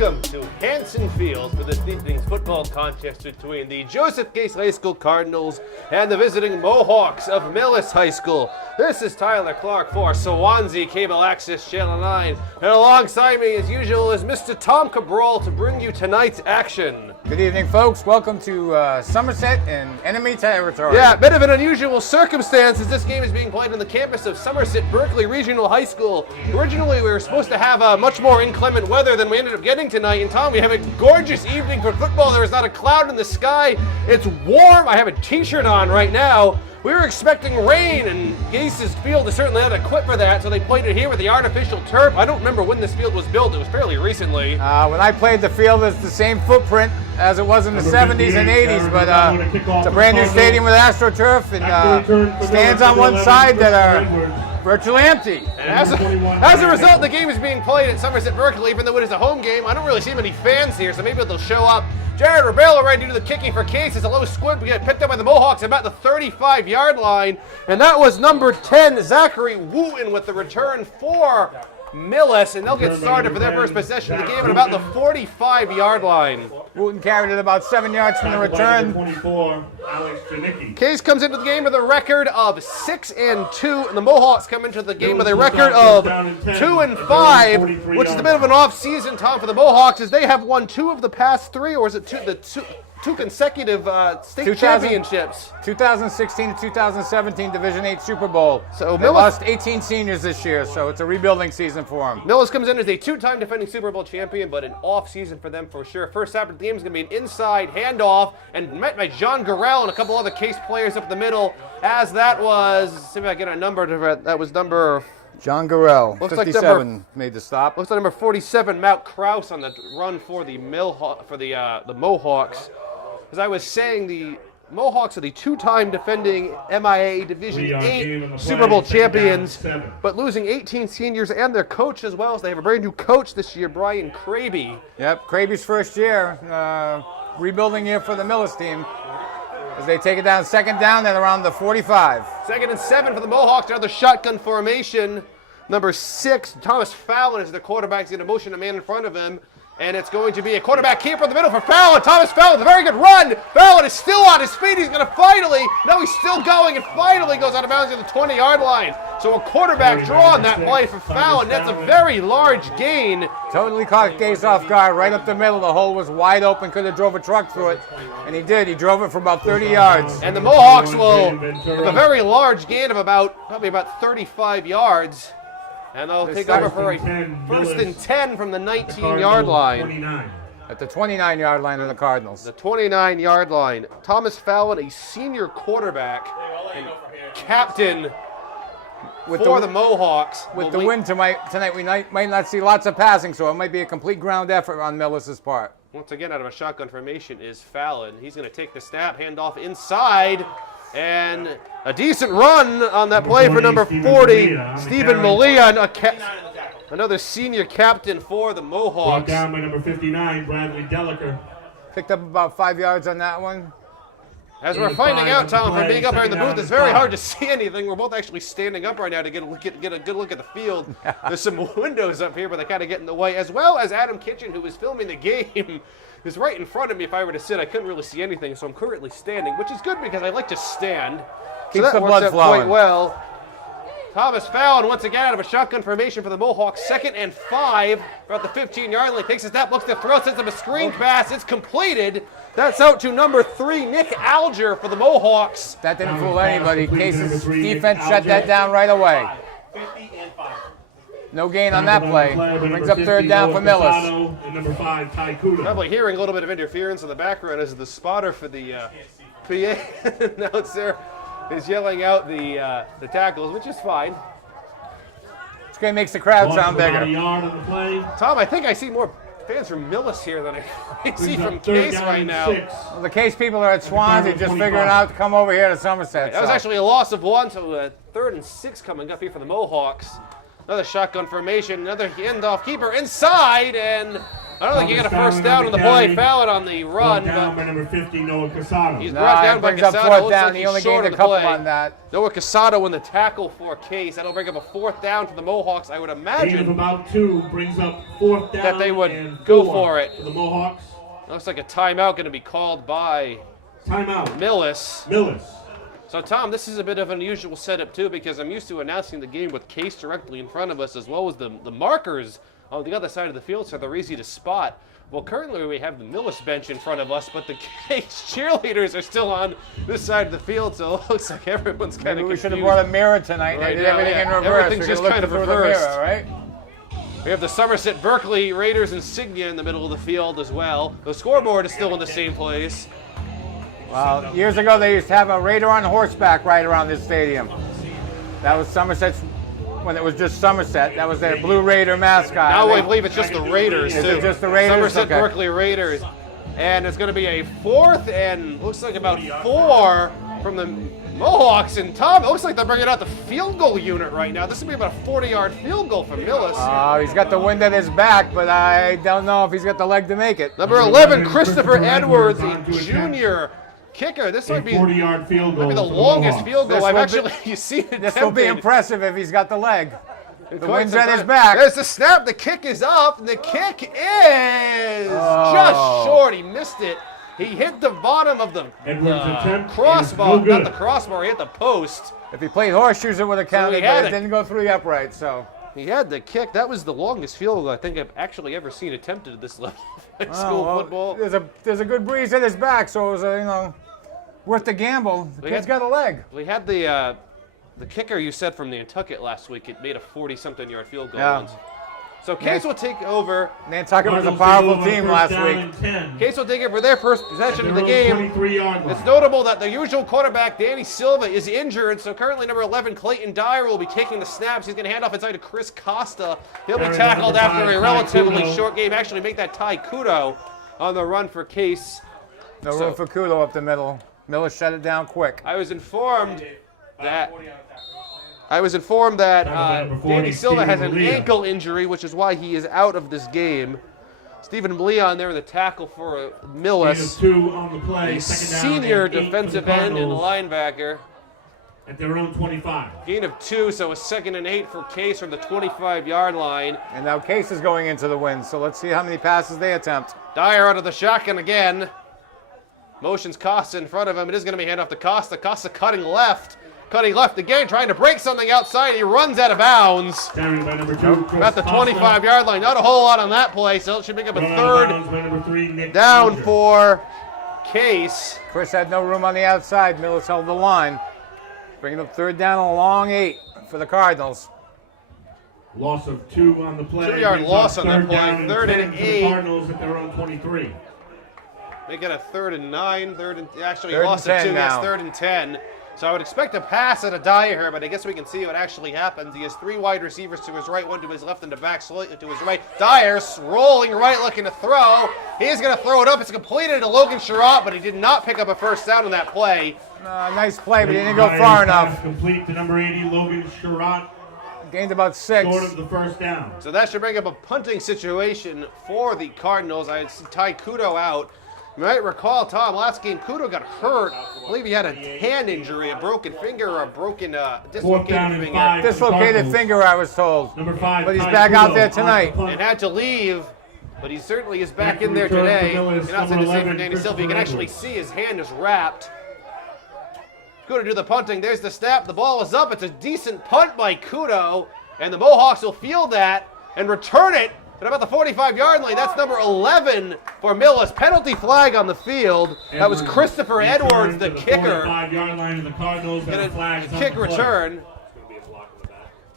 Welcome to Hanson Field for this evening's football contest between the JCHS High School Cardinals and the visiting Mohawks of Millis High School. This is Tyler Clark for Swansea Cable Access Channel 9, and alongside me as usual is Mr. Tom Cabral to bring you tonight's action. Good evening, folks. Welcome to Somerset in enemy territory. Yeah, a bit of an unusual circumstance as this game is being played on the campus of Somerset-Berkley Regional High School. Originally, we were supposed to have much more inclement weather than we ended up getting tonight. And Tom, we have a gorgeous evening for football. There is not a cloud in the sky. It's warm. I have a t-shirt on right now. We were expecting rain, and Gase's field is certainly not equipped for that, so they played it here with the artificial turf. I don't remember when this field was built. It was fairly recently. When I played, the field is the same footprint as it was in the 70s and 80s, but it's a brand new stadium with AstroTurf, and stands on one side that are virtually empty. And as a result, the game is being played at Somerset-Berkley, even though it is a home game. I don't really see many fans here, so maybe they'll show up. Jared Rebello ready to do the kicking for Case. It's a low squib to get picked up by the Mohawks about the 35-yard line. And that was number 10, Zachary Wooten, with the return for Millis. And they'll get started for their first possession of the game at about the 45-yard line. Wooten carried it about 7 yards from the return. 24, Alex Janicki. Case comes into the game with a record of 6-2, and the Mohawks come into the game with a record of 2-5, which is a bit of an off-season, Tom, for the Mohawks, as they have won 2 of the past 3, or is it two consecutive state championships? 2016 to 2017 Division 8 Super Bowl. So they lost 18 seniors this year, so it's a rebuilding season for them. Millis comes in as a 2-time defending Super Bowl champion, but an off-season for them for sure. First half of the game is going to be an inside handoff, and met by John Gurrell and a couple other Case players up the middle, as that was, see if I get a number, that was number... John Gurrell, 57, like made the stop. Looks like number 47, Matt Krause, on the run for the Mohawks. As I was saying, the Mohawks are the 2-time defending MIA Division 8 Super Bowl champions, but losing 18 seniors and their coach as well, as they have a brand new coach this year, Brian Kraby. Yep, Kraby's first year, rebuilding year for the Millis team, as they take it down, second down and around the 45. 2nd and 7 for the Mohawks, another shotgun formation. Number 6, Thomas Fallon is the quarterback. He's going to motion a man in front of him. And it's going to be a quarterback keeper in the middle for Fallon. Thomas Fallon with a very good run. Fallon is still on his feet. He's going to finally, no, he's still going, and finally goes out of bounds at the 20-yard line. So a quarterback draw on that play for Fallon. That's a very large gain. Totally caught Case off guard, right up the middle. The hole was wide open, could have drove a truck through it. And he did. He drove it for about 30 yards. And the Mohawks will have a very large gain of probably about 35 yards. And they'll take over for a 1st and 10 from the 19-yard line. At the 29-yard line of the Cardinals. The 29-yard line. Thomas Fallon, a senior quarterback and captain for the Mohawks. With the win tonight, we might not see lots of passing, so it might be a complete ground effort on Millis' part. Once again, out of a shotgun formation is Fallon. He's going to take the snap, hand off inside. And a decent run on that play for number 40, Stephen Malia, another senior captain for the Mohawks. Brought down by number 59, Bradley Deliker. Picked up about 5 yards on that one. As we're finding out, Tom, from being up here in the booth, it's very hard to see anything. We're both actually standing up right now to get a good look at the field. There's some windows up here, but they kind of get in the way, as well as Adam Kitchen, who is filming the game, is right in front of me. If I were to sit, I couldn't really see anything, so I'm currently standing, which is good because I like to stand. Keeps the blood flowing. Quite well. Thomas Fallon once again out of a shotgun formation for the Mohawks. 2nd and 5, about the 15-yard line. Takes a step, looks to throw, sends him a screen pass. It's completed. That's out to number 3, Nick Alger for the Mohawks. That didn't fool anybody. Case's defense shut that down right away. 50 and 5. No gain on that play. Brings up 3rd down for Millis. And number 5, Ty Kuda. Probably hearing a little bit of interference in the background as the spotter for the PA announcer is yelling out the tackles, which is fine. This game makes the crowd sound bigger. Tom, I think I see more fans from Millis here than I see from Case right now. Well, the Case people are at Swansea just figuring out to come over here to Somerset. That was actually a loss of 1, so 3rd and 6 coming up here for the Mohawks. Another shotgun formation, another handoff keeper inside, and I don't think he got a first down on the play. Foul it on the run. Down by number 50, Noah Casado. He's brought down by brings up Casado. fourth down. Like He he's only short gained on a the couple play. on that. Noah Casado in the tackle for Case. That'll bring up a fourth down for the Mohawks. I would Gain of imagine about 2 brings up 4th down that they would and go 4 for it. For the Mohawks. Looks like a timeout going to be called by Timeout. Millis. Millis. So, Tom, this is a bit of an unusual setup, too, because I'm used to announcing the game with Case directly in front of us, as well as the markers on the other side of the field, so they're easy to spot. Well, currently we have the Millis bench in front of us, but the Case cheerleaders are still on this side of the field, so it looks like everyone's kind Maybe of we confused. should have brought a mirror tonight. Right They did now, everything yeah. in reverse. Everything's We just looked kind of through reversed. The mirror, right? We have the Somerset-Berkley Raiders insignia in the middle of the field as well. The scoreboard is still in the same place. Well, years ago they used to have a Raider on horseback right around this stadium. That was Somerset's, when it was just Somerset. That was their Blue Raider mascot. Now I believe it's just the Raiders, Is too. it just the Raiders? Somerset-Berkley Raiders. And it's going to be a 4th and looks like about 4 from the Mohawks. And Tom, it looks like they're bringing out the field goal unit right now. This will be about a 40-yard field goal for Millis. He's got the wind at his back, but I don't know if he's got the leg to make it. Number 11, Christopher Edwards, the junior kicker. This might be 40-yard field goal. the for longest Mohawks. field goal This I've will be- actually seen attempted. This will be impressive if he's got the leg. The Quite wind's some at his time. back. There's the snap. The kick is up. And the kick is just short. He missed it. He hit the bottom of the Edwards' attempt is crossbar. no good. Not the crossbar. He hit the post. If he played horseshoes, it would have counted, he had but it it. didn't go through the upright. So. He had the kick. That was the longest field goal I think I've actually ever seen attempted at this level of high school football. There's a good breeze at his back, so it was worth the gamble. The kid's got a leg. We had the kicker you said from Nantucket last week. It made a 40-something yard field goal Yeah. once. So Case will take over. Nantucket was a Cardinals powerful take over team first last down week. and 10. Case will take over their first possession of the Their game. own 23-yard line. It's notable that the usual quarterback, Danny Silva, is injured, so currently number 11, Clayton Dyer, will be taking the snaps. He's going to hand off inside to Chris Costa. He'll be Carrying tackled number after 5, a relatively Kudo. short game. Actually, make that Ty Kudo on the run for Case. No room for Kudo up the middle. Miller shut it down quick. I was informed that Danny Silva has an ankle injury, which is why he is out of this game. Stephen Leon there, the tackle for Millis. 2 on the play. The Second down senior and 8 for the defensive end and Cardinals linebacker. at their own 25. Gain of 2, so a 2nd and 8 for Case from the 25-yard line. And now Case is going into the wind, so let's see how many passes they attempt. Dyer out of the shotgun again. Motions Costa in front of him. It is going to be hand off to Costa. Costa cutting left again, trying to break something outside. He runs out of bounds. Carried by number 2, Chris At the Costa. 25-yard line. Not a whole lot on that play, so it should make up a Run out of bounds third by number 3, Nick down Frazier. for Case. Chris had no room on the outside. Millis held the line. Bringing up third down and a long 8 for the Cardinals. Loss of 2 on the play. 2-yard Brings loss up on that third play. down Third and 10 for 8. the Cardinals at their own 23. They get a 3rd and 9. Actually, Third lost and it 10 2. Yes, now. 3rd and 10. So I would expect a pass at a Dyer here, but I guess we can see what actually happens. He has 3 wide receivers to his right, 1 to his left, and the back slightly to his right. Dyer's rolling right, looking to throw. He's going to throw it up. It's completed to Logan Sherratt, but he did not pick up a first down on that play. Nice play, but he didn't go far enough. Complete to number 80, Logan Sherratt. Gained about 6. Short of the first down. So that should bring up a punting situation for the Cardinals. I see Ty Kudo out. You might recall, Tom, last game Kudo got hurt. I believe he had a hand injury, a broken finger, or a broken Fourth down dislocated and finger. 5. Dislocated finger, I was told. Number 5. But he's Ty back out Kudo there on the tonight. punt. And had to leave, but he certainly is back Back in there return for today. Millis, And outside number the save for 11, Danny Silva, you can Christopher actually Edwards. see his hand is wrapped. Kudo do the punting. There's the snap. The ball is up. It's a decent punt by Kudo, and the Mohawks will field that and return it at about the 45-yard line. That's number 11 for Millis. Penalty flag on the field. That was Christopher Edwards, the kicker. 45-yard line of the Cardinals. And And a a flag is on kick the play. return.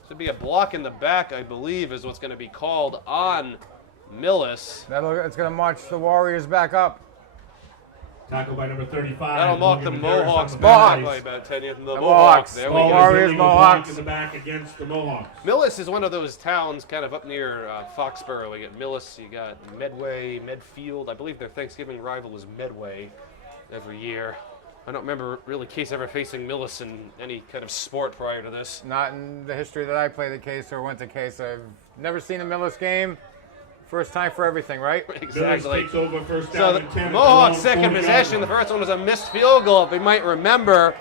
Should be a block in the back, I believe, is what's going to be called on Millis. It's going to march the Warriors back up. Tackle by number 35. That'll mark the Logan Harris on Mohawks the back back. by about 10 years. The Mohawks. Mohawks. There we Ball go. is Warriors, illegal block Mohawks. in the back against the Mohawks. Millis is one of those towns kind of up near Foxborough. We got Millis, you got Medway, Medfield. I believe their Thanksgiving rival is Medway every year. I don't remember really Case ever facing Millis in any kind of sport prior to this. Not in the history that I played the Case or went to Case. I've never seen a Millis game. First time for everything, right? Exactly. Takes over first So down the and 10 at the Mohawks' long second 40-yard possession. The line. first one was a missed field goal, if we might remember.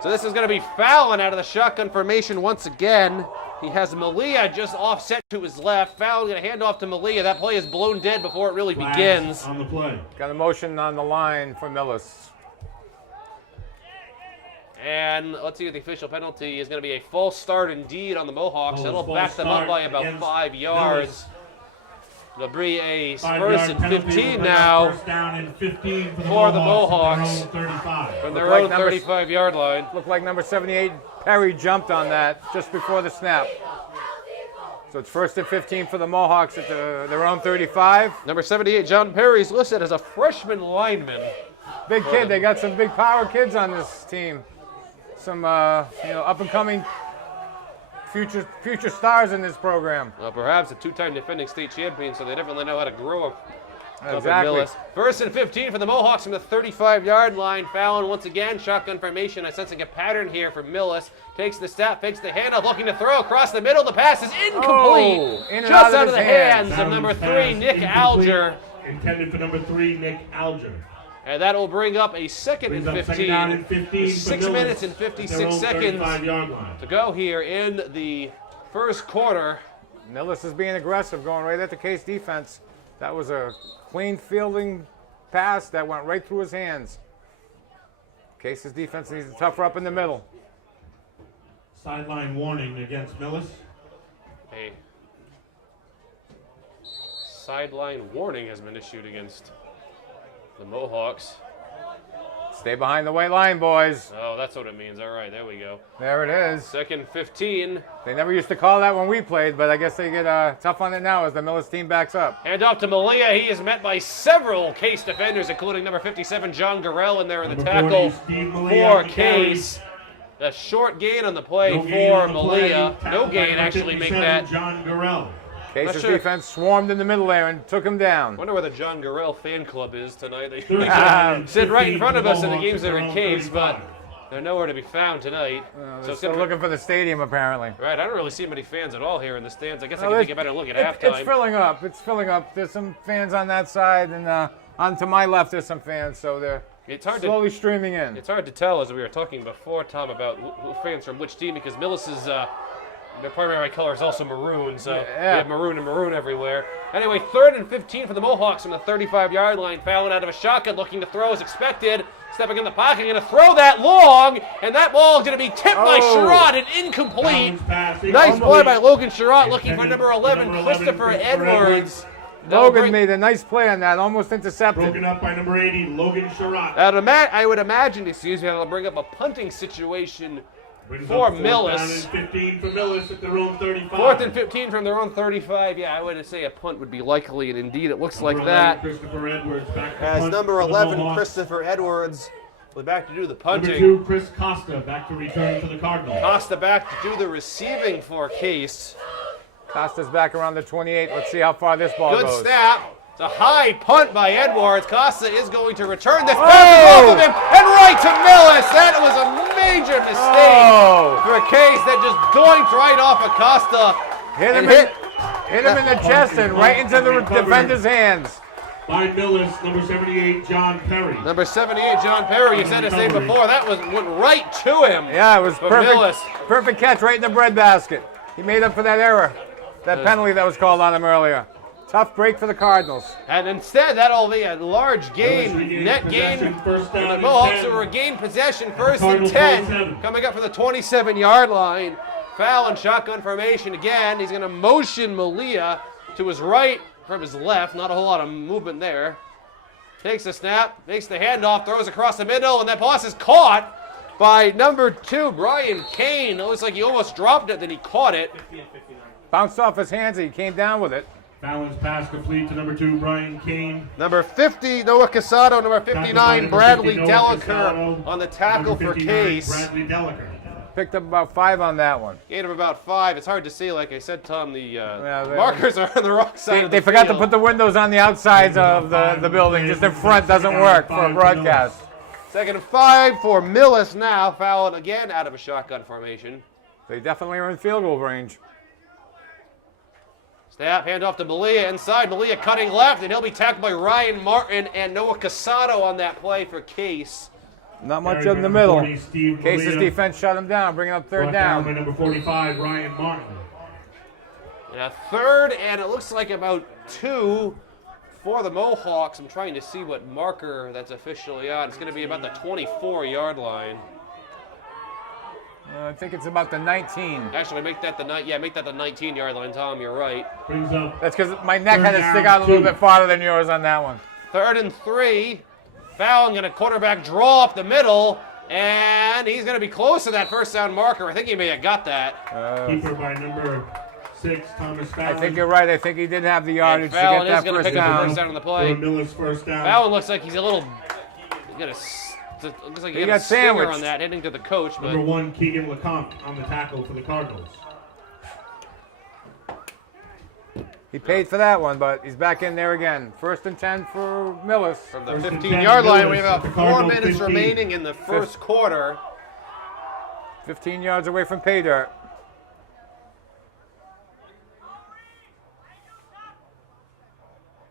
So this is going to be Fallon out of the shotgun formation once again. He has Malia just offset to his left. Fallon going to hand off to Malia. That play is blown dead before it really Flags begins. on the play. Got a motion on the line for Millis. And let's see what the official penalty is going to be. A false start indeed on the Mohawks. Oh, That'll false back them up start by about against 5 yards. Millis. It'll be a 5-yard first and penalty 15 will bring up now First down and 15 for the Mohawks Mohawks. from their own 35. from their Looked like own number- 35-yard line. Looked like number 78, Perry, jumped on that just before the snap. So it's first and 15 for the Mohawks at their own 35. Number 78, John Perry, is listed as a freshman lineman. Big kid. They got some big power kids on this team. Some up-and-coming future stars in this program. Well, perhaps a two-time defending state champion, so they definitely know how to grow up. Exactly. Millis. First and 15 for the Mohawks from the 35-yard line. Fallon once again, shotgun formation. I'm sensing a pattern here for Millis. Takes the step, fakes the handoff, looking to throw across the middle. The pass is incomplete. In and Just out out of of the his hands. hands of number Pass 3, Nick incomplete. Alger. Intended for number 3, Nick Alger. And that will bring up a second and Brings up 15. second down and 15 for 6 Millis minutes and at their 56 own seconds 35-yard line. to go here in the first quarter. Millis is being aggressive, going right at the Case defense. That was a clean fielding pass that went right through his hands. Case's defense needs to tougher up in the middle. Sideline warning against Millis. A sideline warning has been issued against the Mohawks. Stay behind the white line, boys. Oh, that's what it means. All right, there we go. There it is. Second 15. They never used to call that when we played, but I guess they get tough on it now as the Millis team backs up. Hand off to Malia. He is met by several Case defenders, including number 57, John Garrell, in there in the Number tackle 40, Steve Malia for on the carry. Case. A short gain on the play No gain for on the play. Malia. Tackled No by gain, number actually, make 57, that. John Garrell. Case's sure. defense swarmed in the middle there and took him down. Wonder where the John Garrell fan club is tonight. They Third down and sit right in 15 front of for us in the Mohawks games that are at in their own Case, but 35. they're nowhere to be found tonight. So They're it's still gonna looking for the stadium, apparently. Right, I don't really see many fans at all here in the stands. I guess I Well, can it's- take a better look at It's halftime. filling up. It's filling up. There's some fans on that side, and on to my left there's some fans, so they're It's hard to slowly streaming in. It's hard to tell, as we were talking before, Tom, about who fans from which team, because Millis's their primary color is also maroon, so Yeah. they have maroon and maroon everywhere. Anyway, third and 15 for the Mohawks from the 35-yard line. Fallon out of a shotgun, looking to throw as expected. Stepping in the pocket, going to throw that long, and that ball is going to be tipped by Oh. Sherrod and incomplete. Fallon's pass Nice play by incomplete. Logan Sherrod, looking for Intended number for 11, number 11, Christopher Christopher Edwards. That'll Logan bring- made a nice play on that, almost intercepted. Broken up by number 80, Logan Sherrod. I would imagine, that'll bring up a punting situation Brings for up fourth Millis. down and 15 for Millis at their own 35. Fourth and 15 from their own 35. Yeah, I would say a punt would be likely, and indeed it looks like Number that. 11, Christopher Edwards back to As punt number for the 11, Mohawks. Christopher Edwards, was back to do the Number punting. 2, Chris Costa back to return for the Cardinals. Costa back to do the receiving for Case. Costa's back around the 28. Let's see how far this ball Good goes. snap. It's a high punt by Edwards. Costa is going to return this pass off of him and right to Millis. That was a major mistake Oh, for Case that just doinked right off of Costa. hit him, And hit him in the chest and right into the defender's hands. By Millis, number 78, John Perry. Number 78, John Perry, you said his name before. That went right to him. Yeah, it was for perfect. Millis. Perfect catch right in the breadbasket. He made up for that error, that penalty that was called on him earlier. Tough break for the Cardinals. And instead, that'll be a large gain, regains net gain. possession, first down for the and Mohawks 10. will regain possession, first and Cardinals 10. 27. Coming up for the 27-yard line. Foul and shotgun formation again. He's going to motion Malia to his right from his left. Not a whole lot of movement there. Takes the snap, makes the handoff, throws across the middle, and that pass is caught by number 2, Brian Kane. It looks like he almost dropped it, then he caught it. Bounced off his hands and he came down with it. Fallon's pass complete to number 2, Brian Kane. Number 50, Noah Casado. Number 59, Bradley Noah Delacour Casado. on the tackle Number for 59, Case. Bradley Delacour. Picked up about 5 on that one. Gain of about 5. It's hard to see, like I said, Tom. The they- markers are on the wrong side. They forgot to put the windows on the outsides of the building. Just in front doesn't work for a broadcast. Second and 5 for Millis now. Fallon again out of a shotgun formation. They definitely are in field goal range. Snap, hand off to Malia inside. Malia cutting left, and he'll be tackled by Ryan Martin and Noah Casado on that play for Case. Not much Carry in the by middle. 40, Steve Case's Malia. defense shut him down, bringing up third Brought down by down. number 45, Ryan Martin. And a third, and it looks like about 2 for the Mohawks. I'm trying to see what marker that's officially on. It's going to be about the 24-yard line. I think it's about the 19. Actually, make that the 19-yard line, Tom. You're right. Brings up That's because my neck had to Third stick down, out a little 2. bit farther than yours on that one. 3rd and 3. Fallon going to quarterback draw up the middle, and he's going to be close to that first down marker. I think he may have got that. keeper by number 6, Thomas Fallon. I think you're right. I think he did have the yardage to Fallon get is that going to first pick up the first down. down on the For play. Millis first down. Fallon looks like he's a little. Looks like he He got got a stinger sandwiched. on that, heading to the coach. Number But 1, Keegan LeCompte on the tackle for the Cardinals. He paid for that one, but he's back in there again. 1st and 10 for Millis. from the First and 15-yard 10, line, we Millis have at the about 4 Cardinal minutes 15. remaining in the first quarter. 15 yards away from pay dirt.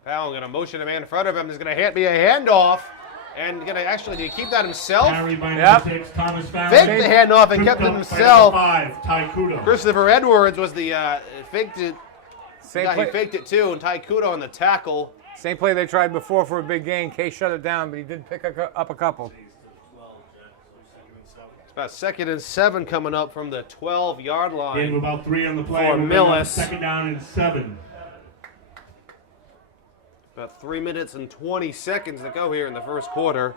Fallon going to motion a man in front of him. Is going to be a handoff, and going to actually keep that himself. Carry by Yep. number 6, Thomas Fallon. Faked the handoff and kept it Picked up by himself. number 5, Ty Kudo. Christopher Edwards was the faked it. Same Yeah, he play, faked it too, and Ty Kudo on the tackle. same play they tried before for a big gain. Case shut it down, but he did pick up a couple. It's about 2nd and 7 coming up from the 12-yard Gain of line. about 3 on the play. For We're bringing up Millis. 2nd down and 7. About 3 minutes and 20 seconds to go here in the first quarter.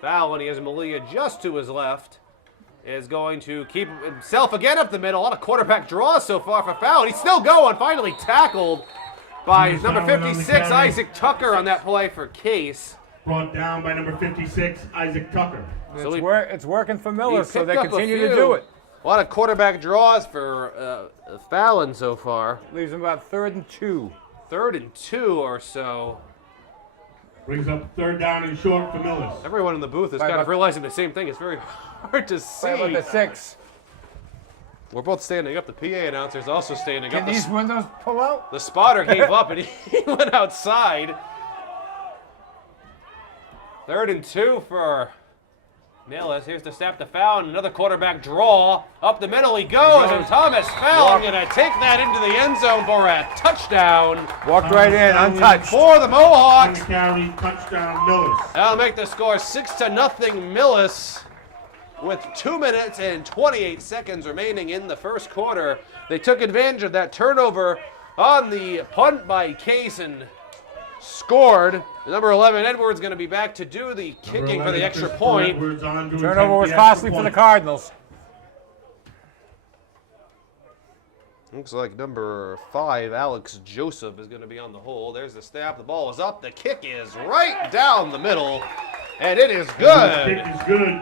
Fallon, he has Malia just to his left, is going to keep himself again up the middle. A lot of quarterback draws so far for Fallon. He's still going, finally tackled by He's number Fallon on the 56, carry. Isaac Tucker, on that play for Case. Brought down by number 56, Isaac Tucker. So he- It's working for Millis, so picked they up a continue to few. do it. A lot of quarterback draws for Fallon so far. Leaves him about 3rd and 2. 3rd and 2 or so. Brings up 3rd down and short for Millis. Everyone in the booth is Right, kind of but- realizing the same thing. It's very hard to Play about see. the 6. We're both standing up. The PA announcer's also standing Can up. these windows pull out? The spotter gave up and he went outside. 3rd and 2 for Millis. Here's the snap to Fallon. Another quarterback draw. Up the middle he goes, and Thomas Fallon going to take that into the end zone for a touchdown Walked right in, untouched. for the On Mohawks. the carry, touchdown Millis. That'll make the score 6-0 Millis with 2 minutes and 28 seconds remaining in the first quarter. They took advantage of that turnover on the punt by Case and scored. Number 11, Edwards, going to be back to do the kicking for the extra point. Turnover was costly for the Cardinals. Looks like number 5, Alex Joseph, is going to be on the hole. There's the snap. The ball is up. The kick is right down the middle, and it is Kick good. is good.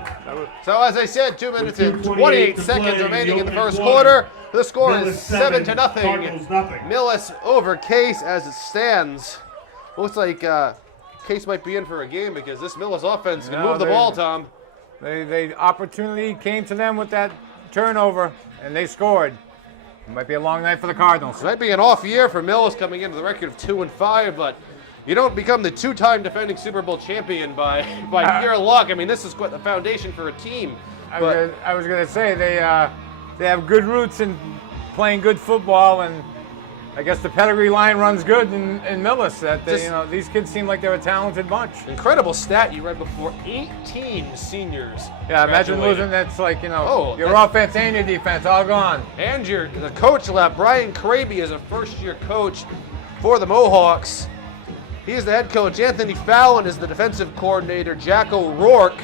So as I said, 2 minutes and 2:28 28 to seconds play remaining in the opening first quarter. quarter. The score Millis is 7-0. Cardinals nothing. Millis over Case as it stands. Looks like Case might be in for a game because this Millis offense can No, move the they- ball, Tom. The opportunity came to them with that turnover, and they scored. It might be a long night for the Cardinals. It might be an off year for Millis coming into the record of 2-5, but you don't become the 2-time defending Super Bowl champion by pure luck. I mean, this is quite the foundation for a team. I But was gonna say they have good roots in playing good football, and I guess the pedigree line runs good in Millis. That they, Just- these kids seem like they're a talented bunch. incredible stat you read before. 18 seniors. Yeah, imagine graduated. losing. That's like Oh, your that's- offense and your defense all gone. And the coach left. Brian Kraby is a first-year coach for the Mohawks. He is the head coach. Anthony Fallon is the defensive coordinator. Jack O'Rourke,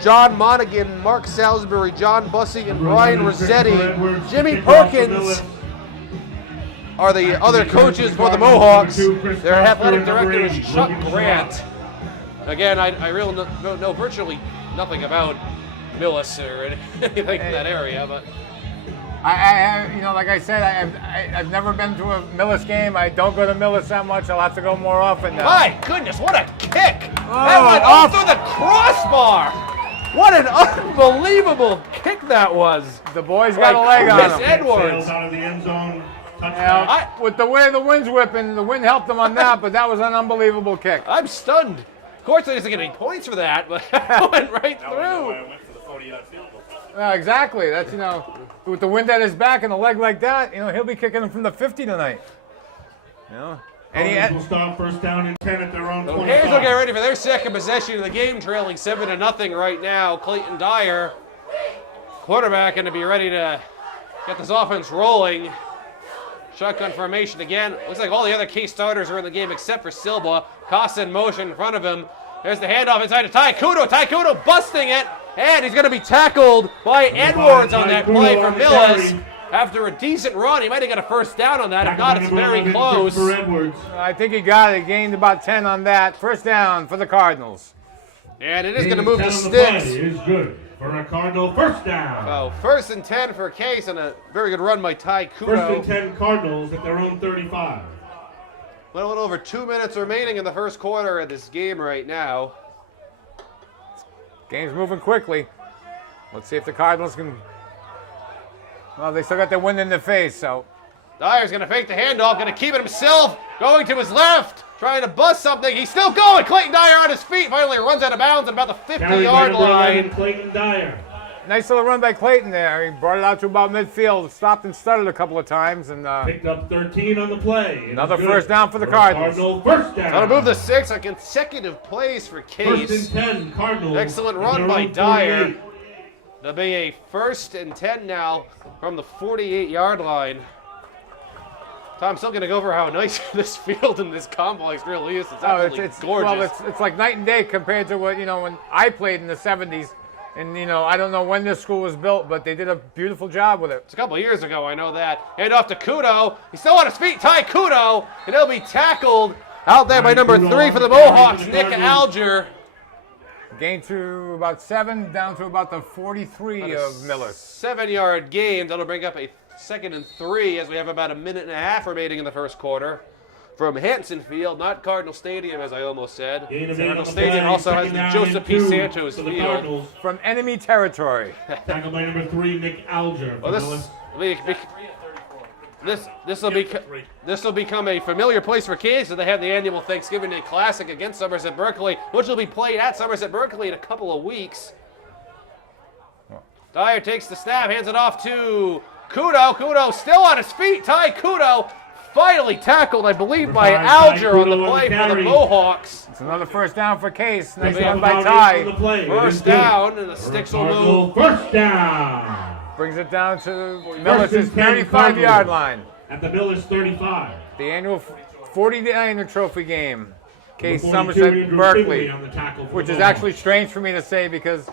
John Monaghan, Mark Salisbury, John Bussey, and Brian Rossetti. Jimmy Perkins are the other coaches for the Mohawks. Their athletic director is Chuck Grant. Again, I really don't know virtually nothing about Millis or anything in that area, but I like I said, I've never been to a Millis game. I don't go to Millis that much. I'll have to go more often now. my goodness, what a kick! That went off through the crossbar! What an unbelievable kick that was. The boys got a leg on Chris him. Edwards. Sails out of the end zone. Touchdown. With the way the wind's whipping, the wind helped them on that, but that was an unbelievable kick. I'm stunned. Of course, they didn't get any points for that, but that went right through. Exactly. That's, with the wind at his back and a leg like that, he'll be kicking them from the 50 tonight. And will start first down and 10 at their own 25. Bears will get ready for their second possession of the game, trailing 7-0 right now. Clayton Dyer, quarterback, going to be ready to get this offense rolling. Shotgun formation again. Looks like all the other key starters are in the game except for Silva. Costa in motion in front of him. There's the handoff inside to Ty Kudo. Ty Kudo busting it, and he's going to be tackled by Edwards on that play for Millis. After a decent run, he might have got a first down on that. If not, it's very close. I think he got it. Gained about 10 on that. First down for the Cardinals. And it is going to move the sticks. It is good for a Cardinal first down. Oh, 1st and 10 for Case, and a very good run by Ty Kudo. 1st and 10 Cardinals at their own 35. Well, a little over 2 minutes remaining in the first quarter of this game right now. Game's moving quickly. Let's see if the Cardinals can... Well, they still got their wind in their face, so... Dyer's going to fake the handoff, going to keep it himself, going to his left, trying to bust something. He's still going. Clayton Dyer on his feet, finally runs out of bounds at about the 50-yard line. Clayton Dyer. Nice little run by Clayton there. He brought it out to about midfield, stopped and stuttered a couple of times, and picked up 13 on the play. Another first down for the Cardinals. Cardinal first down. That'll move the sticks on consecutive plays for Case. 1st and 10 Cardinals. Excellent run by Dyer. There'll be a 1st and 10 now from the 48-yard line. Tom, still going to go over how nice this field and this complex really is. It's absolutely gorgeous. Well, it's like night and day compared to what, when I played in the 70s. And, I don't know when this school was built, but they did a beautiful job with it. It's a couple of years ago, I know that. Hand off to Kudo. He's still on his feet. Ty Kudo. And he'll be tackled out there by number 3 for the Mohawks, Nick Alger. Gain to about 7, down to about the 43 of Millis. 7-yard gain. That'll bring up a 2nd and 3 as we have about a minute and a half remaining in the first quarter. From Hanson Field, not Cardinal Stadium, as I almost said. Cardinal Stadium also has the Joseph P. Santos Field. From enemy territory. Tackled by number 3, Nick Alger. Well, this will become a familiar place for Case, so they have the annual Thanksgiving Day Classic against Somerset-Berkley, which will be played at Somerset-Berkley in a couple of weeks. Dyer takes the snap, hands it off to Kudo. Kudo still on his feet. Ty Kudo finally tackled, I believe, by Alger on the play for the Mohawks. It's another first down for Case. Nice run by Ty. First down, and the sticks will move. First down. Brings it down to Millis' 35-yard line. At the Millis 35. The annual 49er trophy game. Case Somerset-Berkley, which is actually strange for me to say because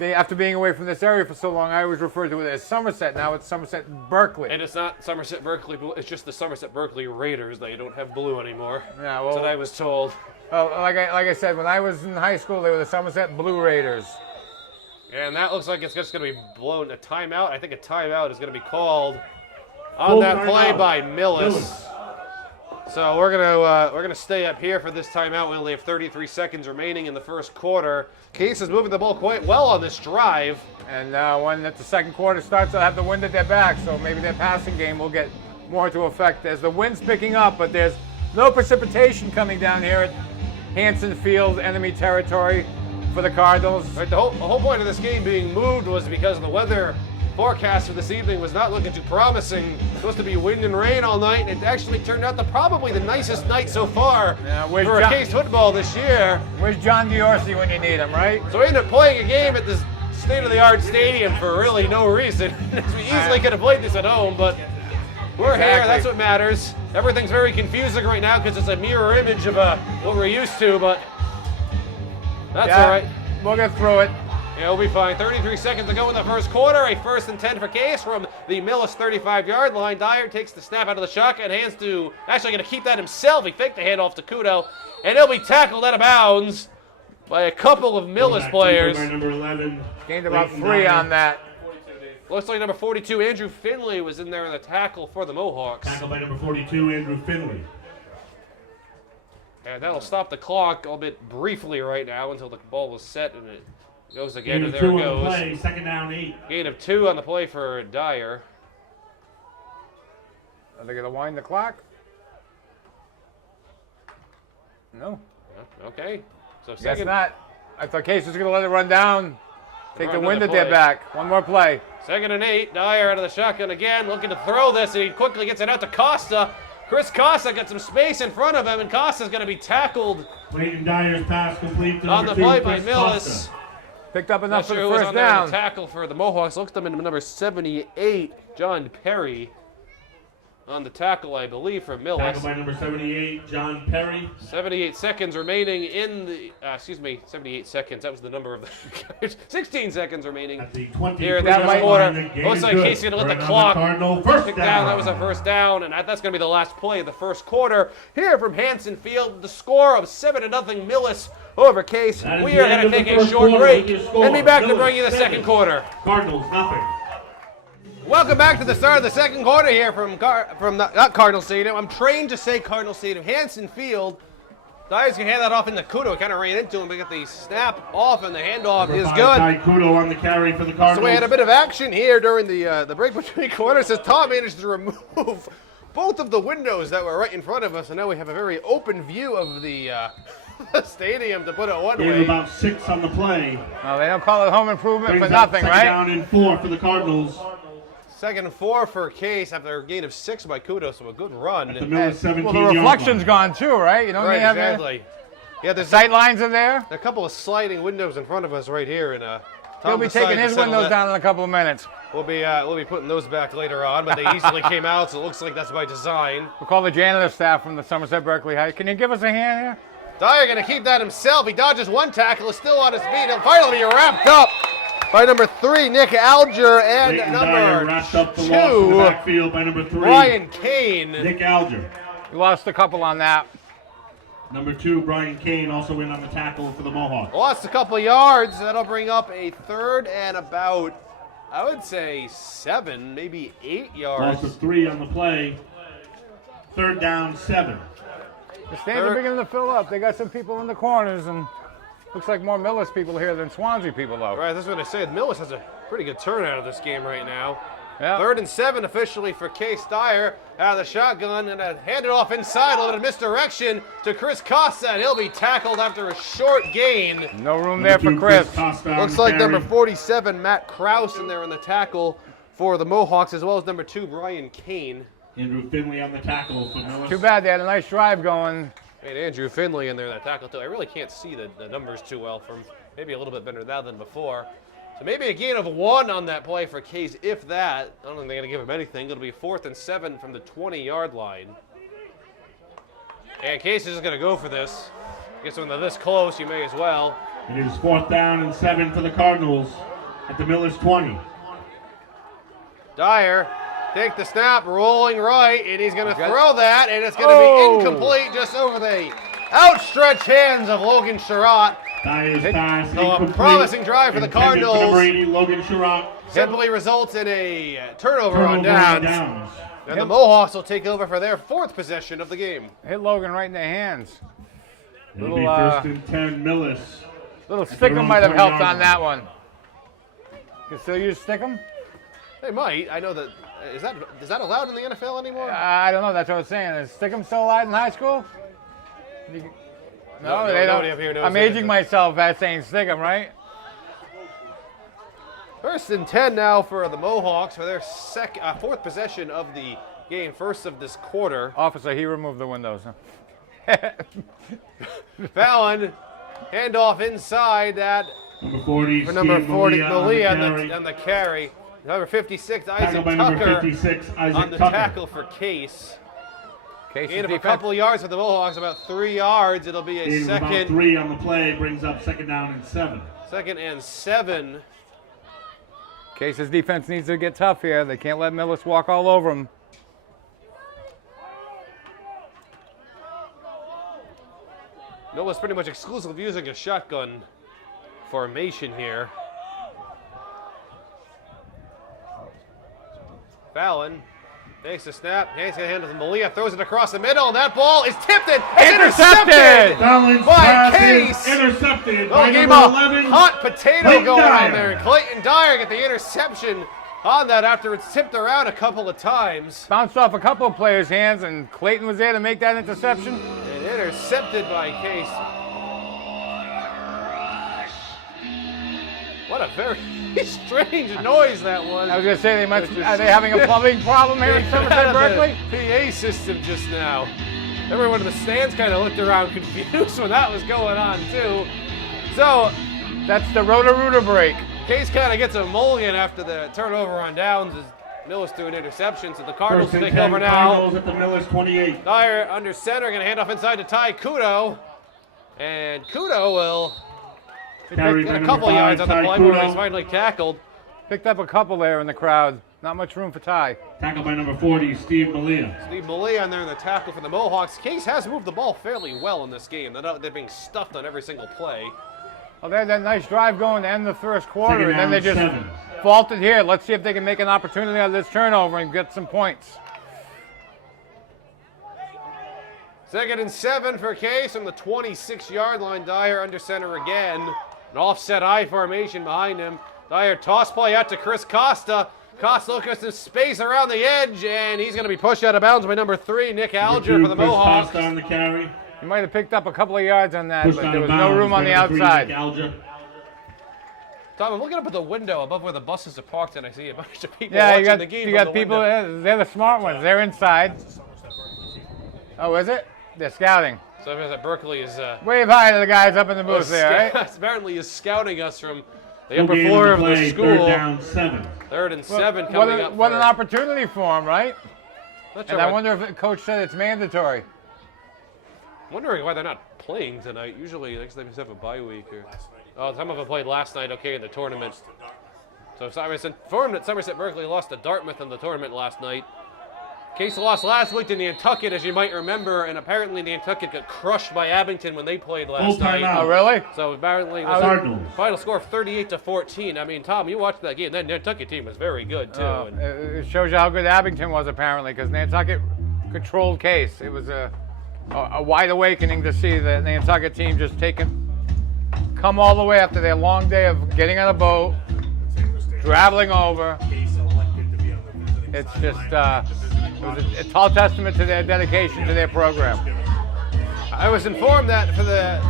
after being away from this area for so long, I always referred to it as Somerset. Now it's Somerset-Berkley. And it's not Somerset-Berkley Blue. It's just the Somerset-Berkley Raiders. They don't have blue anymore. Yeah, well, that's what I was told. Like I said, when I was in high school, they were the Somerset Blue Raiders. And that looks like it's just going to be blown a timeout. I think a timeout is going to be called on that play by Millis. So we're gonna stay up here for this timeout. We only have 33 seconds remaining in the first quarter. Case is moving the ball quite well on this drive. And when the second quarter starts, they'll have the wind at their back, so maybe their passing game will get more into effect as the wind's picking up, but there's no precipitation coming down here at Hanson Field, enemy territory for the Cardinals. Right, the whole point of this game being moved was because the weather forecast for this evening was not looking too promising. It was supposed to be wind and rain all night, and it actually turned out to probably the nicest night so far for Case football this year. Where's John Diorsi when you need him, right? So we ended up playing a game at this state-of-the-art stadium for really no reason. We easily could have played this at home, but we're here. That's what matters. Everything's very confusing right now because it's a mirror image of what we're used to, but that's all right. We'll get through it. Yeah, we'll be fine. 33 seconds to go in the first quarter. A 1st and 10 for Case from the Millis 35-yard line. Dyer takes the snap out of the shotgun, hands to, actually going to keep that himself. He faked the handoff to Kudo, and he'll be tackled out of bounds by a couple of Millis players. Number 11. Gained about 3 on that. Looks like number 42, Andrew Finley, was in there in the tackle for the Mohawks. Tackled by number 42, Andrew Finley. And that'll stop the clock, albeit briefly right now, until the ball was set and it Goes again, Gain and of there 2 it on the goes. play, second down 8. Gain of 2 on the play for Dyer. Are they going to wind the clock? No. Okay. So Guess second, not. I thought Case was going to let it run down. Take the Run wind another at their play. back. One more play. 2nd and 8. Dyer out of the shotgun again, looking to throw this, and he quickly gets it out to Costa. Chris Costa got some space in front of him, and Costa's going to be tackled Clayton Dyer's pass complete to on the number 2, play by Chris Millis. Costa. Picked up Not enough for sure the who was first on there on the down. tackle for the Mohawks. Looks them in number 78, John Perry. On the tackle, I believe, for Tackled Millis. by number 78, John Perry. 78 seconds remaining in the, 78 seconds. That was the number of the 16 seconds remaining. At the 20 Here, that yard might line, order. the game Looks is like good. Casey's gonna let the Another clock Cardinal first tick down. down. That was a first down, and that's going to be the last play of the first quarter. Here from Hanson Field, the score of 7-0 Millis over Case. That is We the are end going to of the take a first short quarter break with your score. and be back to Millis bring you the 7, second quarter. Cardinals nothing. Welcome back to the start of the second quarter here from not Cardinal Stadium. I'm trained to say Cardinal Stadium. Hanson Field. Dyer's can hand that off in the Kudo. Kind of ran into him, but got the snap off, and the handoff is good. Ty Kudo on the carry for the Cardinals. So we had a bit of action here during the break between quarters as Tom managed to remove both of the windows that were right in front of us, and now we have a very open view of the stadium, to put it one Gain of way. about 6 on the play. No, they don't call it home improvement Brings for up nothing, second right? down and 4 for the Cardinals. 2nd and 4 for Case after a gain of 6 by Kudo, so a good run. At the Millis 17 Well, the yard reflection's line. gone too, right? You don't Right, have exactly. Yeah, there's sight lines are there. a couple of sliding windows in front of us right here, and He'll be taking his windows down in a couple of minutes. We'll be putting those back later on, but they easily came out, so it looks like that's by design. We'll call the janitor staff from the Somerset-Berkley High. Can you give us a hand here? Dyer going to keep that himself. He dodges one tackle, is still on his feet. He'll finally be wrapped up by number 3, Nick Alger, and Clayton Dyer number wrapped up the loss in the 2, backfield by number 3, Brian Kane. Nick Alger. We lost a couple on that. Number 2, Brian Kane, also in on the tackle for the Mohawks. Lost a couple of yards. That'll bring up a 3rd and about, I would say, 7, maybe 8 yards. Loss of 3 on the play. 3rd down, 7. The stands are beginning to fill up. They got some people in the corners, and looks like more Millis people here than Swansea people, though. Right, that's what I said. Millis has a pretty good turnout of this game right now. Yeah. 3rd and 7 officially for Case Dyer out of the shotgun, and handed off inside, a little bit of misdirection to Chris Costa, and he'll be tackled after a short gain. No room there for Number 2, Chris. Costa on Looks the like carry. number 47, Matt Krause, in there on the tackle for the Mohawks, as well as number 2, Brian Kane. Andrew Finley on the tackle for Millis. Too bad they had a nice drive going. And Andrew Finley in there, that tackle too. I really can't see the numbers too well, from maybe a little bit better now than before. So maybe a gain of 1 on that play for Case, if that. I don't think they're going to give him anything. It'll be 4th and 7 from the 20-yard line. And Case is just going to go for this. Guess when they're this close, you may as well. It is 4th down and 7 for the Cardinals at the Millis 20. Dyer, take the snap, rolling right, and he's going to Okay. throw that, and it's going to be incomplete just over the outstretched hands of Logan Sherratt. Dyer's pass So a incomplete. promising drive for the Intended Cardinals. number 80, Logan Sherratt. Simply results in a turnover on Turnover on downs. downs. And the Mohawks will take over for their 4th possession of the game. Hit Logan right in the hands. It'll Little, be 1st and 10, Millis. Little their Stickum own might have helped 20-yard on that one. You still use Stickum? They might. I know that. Is that allowed in the NFL anymore? I don't know. That's what I was saying. Is Stickum still alive in high school? No, they nobody don't. up here knows I'm it. aging myself as saying Stickum, right? 1st and 10 now for the Mohawks for their 4th possession of the game, first of this quarter. Officer, he removed the windows. Fallon, handoff inside that Number 40, for number Steve 40, Malia Malia on the carry. Number 56, Isaac Tackled by number Tucker 56, Isaac on the Tucker. tackle for Case. Case's Gain of a defense. couple of yards for the Mohawks, about 3 yards. It'll be a Gain of about second 3 on the play, brings up 2nd down and 7. and 7. Case's defense needs to get tough here. They can't let Millis walk all over them. Noah's pretty much exclusively using a shotgun formation here. Fallon Takes the snap. Case gonna hand it to Malia. Throws it across the middle. And that ball is tipped in. It's Intercepted! Donlin's by pass Case. is intercepted Oh, by game number a 11. hot potato Clayton going on Dyer. there. Clayton Dyer get the interception on that after it's tipped around a couple of times. Bounced off a couple of players' hands, and Clayton was there to make that interception. And intercepted by Case. What a very strange noise that was. I was going to say, are they having a plumbing problem here in Somerset-Berkley? PA system just now. Everyone in the stands kind of looked around confused when that was going on too. So That's the Roto-Rooter break. Case kind of gets a mulligan after the turnover on downs as Millis threw an interception, so the Cardinals First and take 10 over now. Cardinals at the Millis 28. Dyer under center, going to hand off inside to Ty Kudo. And Kudo will Carried get by a number couple 5, yards on the Ty play where he's Kudo. finally tackled. Picked up a couple there in the crowd. Not much room for Ty. Tackled by number 40, Steve Malia. Steve Malia on there in the tackle for the Mohawks. Case has moved the ball fairly well in this game. They're being stuffed on every single play. Oh, they had that nice drive going to end the first quarter, Second and then they down, just 7. faulted here. Let's see if they can make an opportunity out of this turnover and get some points. 2nd and 7 for Case from the 26-yard line. Dyer under center again. An offset I formation behind him. Dyer toss play out to Chris Costa. Costa looking at some space around the edge, and he's going to be pushed out of bounds by number 3, Nick Alger for the Chris Mohawks. Costa on the carry. He might have picked up a couple of yards on that, Pushed but out there of was no bounds room on by the number 3, outside. Nick Alger. Tom, I'm looking up at the window above where the buses are parked, and I see a bunch of people Yeah, watching the game. you from got the people, window. they're the smart ones. They're inside. Oh, is it? They're scouting. So that Berkeley is Wave hi to the guys up in the booth there, right? apparently is scouting us from the Full upper game floor on of the the play, school. 3rd down, 7. 3rd and 7 What, coming a- up. what for, an opportunity for him, right? not sure And I why- wonder if the coach said it's mandatory. wondering why they're not playing tonight. Usually, they just have a bye week. Or some of them played last night. Okay, in the tournament. So Cyrus informed that Somerset-Berkley lost to Dartmouth in the tournament last night. Case lost last week to Nantucket, as you might remember, and apparently Nantucket got crushed by Abington when they played last Full night. timeout. Oh, really? So apparently, it was Cardinals. a final score of 38-14. I mean, Tom, you watched that game. That Nantucket team was very good too. And It shows you how good Abington was, apparently, because Nantucket controlled Case. It was a wide awakening to see the Nantucket team just come all the way after their long day of getting on a boat, traveling over. It's just, it was a tall testament to their dedication to their program. I was informed that for the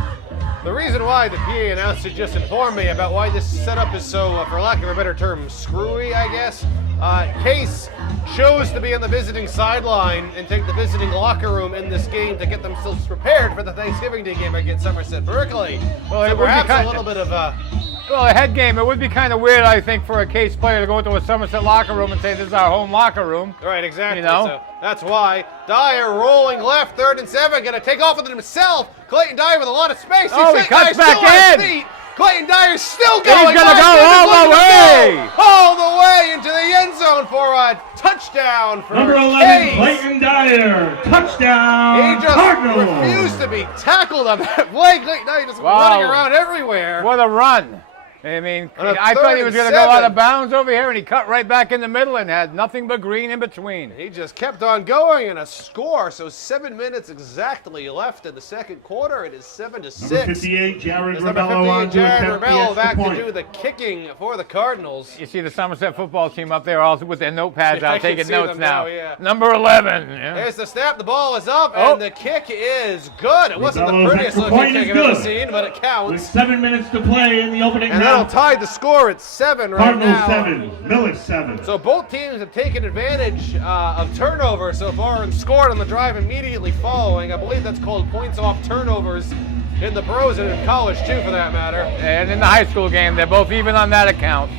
reason why the PA announcer just informed me about why this setup is so, for lack of a better term, screwy, I guess. Case chose to be on the visiting sideline and take the visiting locker room in this game to get themselves prepared for the Thanksgiving Day game against Somerset-Berkley. Well, it So would be perhaps a kind- little bit of Well, a head game, it would be kind of weird, I think, for a Case player to go into a Somerset locker room and say, this is our home locker room. right, exactly. You know? So that's why Dyer rolling left, 3rd and 7, going to take off with it himself. Clayton Dyer with a lot of space. Oh, he cuts back still on in. his feet. Clayton Dyer's still going. He's gonna Mark go Davis all the looking to way. go all the way into the end zone for a touchdown for Number 11, Case. Clayton Dyer. Touchdown, He just Cardinals. refused to be tackled on that play. Clayton Dyer just Wow. running around everywhere. What a run. I mean, On a I thought 3rd he was and going to go out 7. of bounds over here, and he cut right back in the middle and had nothing but green in between. He just kept on going and a score. So 7 minutes exactly left in the second quarter. It is 7-6. Number 58, Jared It's number Rebello 58, on to Jared attempt the Rebello extra back point. to do the kicking for the Cardinals. You see the Somerset football team up there all with their notepads Yeah, I out can taking see notes them now. now, yeah. Number 11. Yeah. There's the snap. The ball is up, Oh. and the kick is good. It wasn't the Rebello's prettiest extra looking point kick is I've ever good. seen, but it With counts. 7 minutes to play in the opening And that'll half. tie the score at 7 right Cardinals now. 7, Millis 7. So both teams have taken advantage of turnover so far and scored on the drive immediately following. I believe that's called points off turnovers in the pros and in college too, for that matter. And in the high school game, they're both even on that account.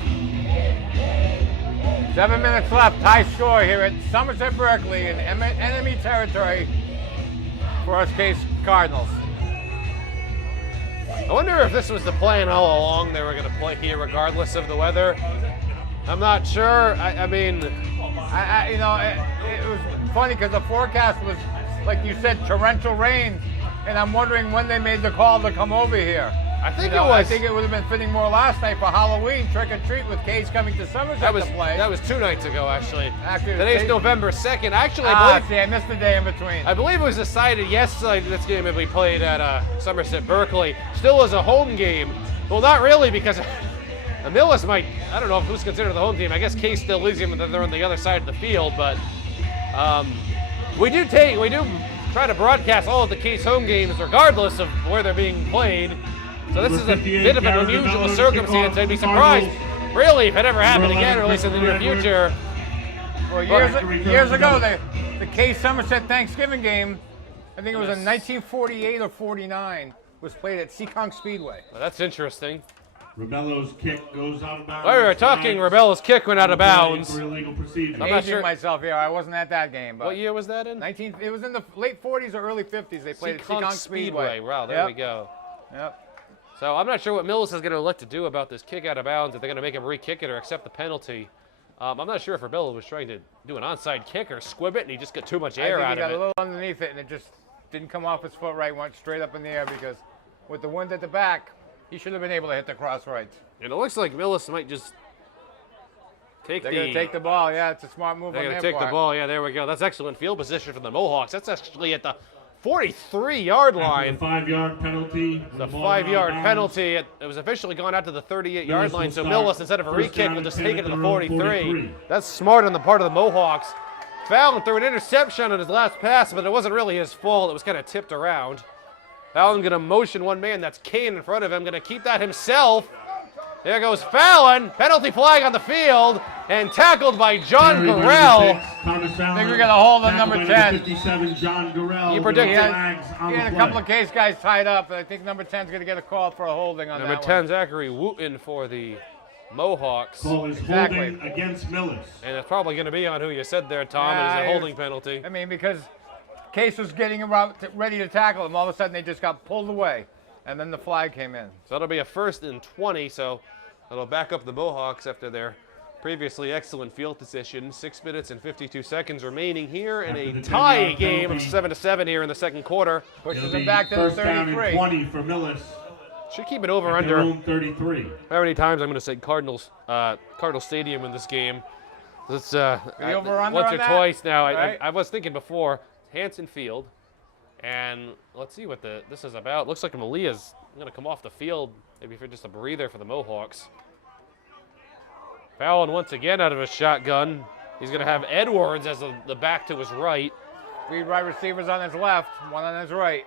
7 minutes left. Tie score here at Somerset-Berkley in enemy territory for us Case Cardinals. I wonder if this was the plan all along. They were going to play here regardless of the weather. I'm not sure. I mean, You know, it was funny because the forecast was, like you said, torrential rain, and I'm wondering when they made the call to come over here. I think You know, it was. I think it would have been fitting more last night for Halloween, trick or treat with Case coming to Somerset that was to play. that was 2 nights ago, actually. Actually, Today's they- November 2nd. Actually, I believe see, I missed the day in between. I believe it was decided yesterday this game would be played at Somerset-Berkley. Still was a home game. Well, not really, because Millis might, I don't know if who's considered the home team. I guess Case still leads them, they're on the other side of the field, but we do try to broadcast all of the Case home games regardless of where they're being played. So this is a bit of an unusual circumstance. I'd be surprised, really, if it ever happened again, or at least in the near future. Well, years ago, the Case Somerset Thanksgiving game, I think it was in 1948 or 49, was played at Seekonk Speedway. Well, that's interesting. Rebello's kick goes out of bounds. While we were talking, Rebel's kick went out of bounds. For illegal procedure. I'm not Aging sure. myself here, I wasn't at that game. But What year was that in? It was in the late 40s or early 50s. They played at Seekonk Seekonk Speedway. Wow, there we go. Yep. So I'm not sure what Millis is going to elect to do about this kick out of bounds, if they're going to make him re-kick it or accept the penalty. I'm not sure if Rebella was trying to do an onside kick or squib it, and he just got too much air I out think he got of a it. little underneath it, and it just didn't come off his foot right, went straight up in the air because with the wind at the back, he should have been able to hit the cross rights. And it looks like Millis might just take They're going to take the ball. Yeah, it's a smart move They're on going their to take part. the ball. Yeah, there we go. That's excellent field position for the Mohawks. That's actually at the 43-yard line. The 5-yard penalty. The 5-yard penalty. It was officially gone out to the 38-yard Millis line, will so start. Millis, instead of a First re-kick, down will just and take it to 10 the at their own 43. 43. That's smart on the part of the Mohawks. Fallon threw an interception on his last pass, but it wasn't really his fault. It was kind of tipped around. Fallon going to motion one man. That's Kane in front of him. Going to keep that himself. There goes Fallon. Penalty flag on the field. And tackled by John Gurrell. I think we got a hold on number 10. 57, John Gurrell. You predicted- He had a couple of Case guys tied up, and I think number 10's going to get a call for a holding on Number that 10, Zachary Wooten for the Mohawks. Call is Exactly. holding against Millis. And it's probably going to be on who you said there, Tom. Yeah, it is a holding penalty. I mean, because Case was getting ready to tackle him, all of a sudden they just got pulled away, and then the flag came in. So that'll be a 1st and 20, so that'll back up the Mohawks after their previously excellent field position. 6 minutes and 52 seconds remaining here in After a the tie 10-yard game of penalty. 7-7 here in the second quarter. Pushes It'll him be back to the first down and 33. 20 for Millis. Should keep it over At their under. own 33. How many times I'm going to say Cardinal Stadium in this game? It's over under once on or that? twice now. Right. I was thinking before Hanson Field, and let's see what this is about. Looks like Malia's going to come off the field, maybe for just a breather for the Mohawks. Fallon once again out of a shotgun. He's going to have Edwards as the back to his right. 3 wide receivers on his left, 1 on his right.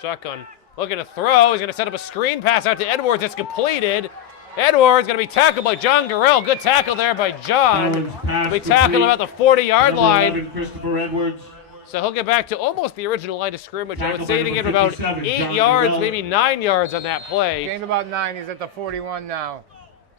Shotgun looking to throw. He's going to set up a screen pass out to Edwards. It's completed. Edwards going to be tackled by John Gurrell. Good tackle there by John. Fallon's pass He'll be tackled complete. about the 40-yard Number line. 11, Christopher Edwards. So he'll get back to almost the original line of scrimmage. I would Tackled say by to get number about 57, 8 John yards, Gurrell. maybe 9 yards on that play. Gained about 9. He's at the 41 now.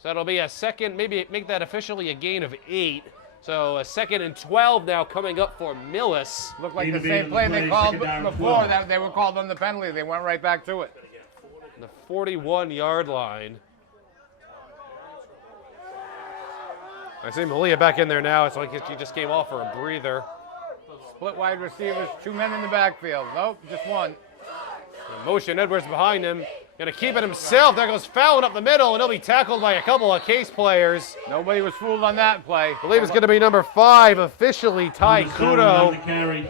So it'll be a second, maybe make that officially a gain of 8. So a 2nd and 12 now coming up for Millis. Looked like Gain the of 8 same on play the they play, called second down, before. 12. That they were called on the penalty. They went right back to it. The 41-yard line. I see Malia back in there now. It's like she just came off for a breather. Split wide receivers, 2 men in the backfield. Nope, just 1. Motion Edwards behind him. Gonna keep it himself. There goes Fallon up the middle, and he'll be tackled by a couple of Case players. Nobody was fooled on that play. I believe it's gonna be number 5, officially Ty Number 7 on Kudo the carry.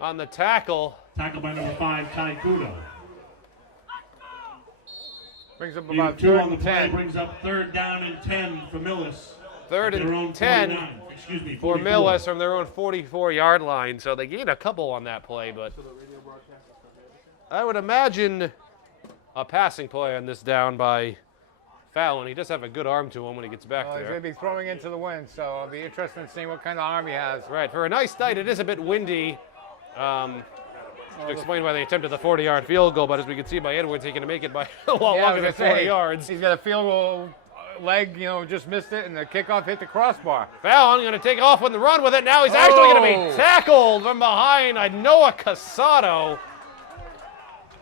on the tackle. Tackled by number 5, Ty Kudo. Brings up Leaving about 2 3rd on the and play 10. brings up 3rd down and 10 for Millis. 3rd Their and own 10 49. Excuse me, for 44. Millis from their own 44-yard line. So they gained a couple on that play, but I would imagine a passing play on this down by Fallon. He does have a good arm to him when he gets back Well, he's there. going to be throwing into the wind, so I'll be interested in seeing what kind of arm he has. Right, for a nice night, it is a bit windy. To explain why they attempted the 40-yard field goal, but as we can see by Edwards, he can make it by a lot Yeah, I longer was than gonna 40 say, yards. He's got a field goal leg, just missed it, and the kickoff hit the crossbar. Fallon going to take off with the run with it. Now he's actually going to Oh. be tackled from behind by Noah Casado.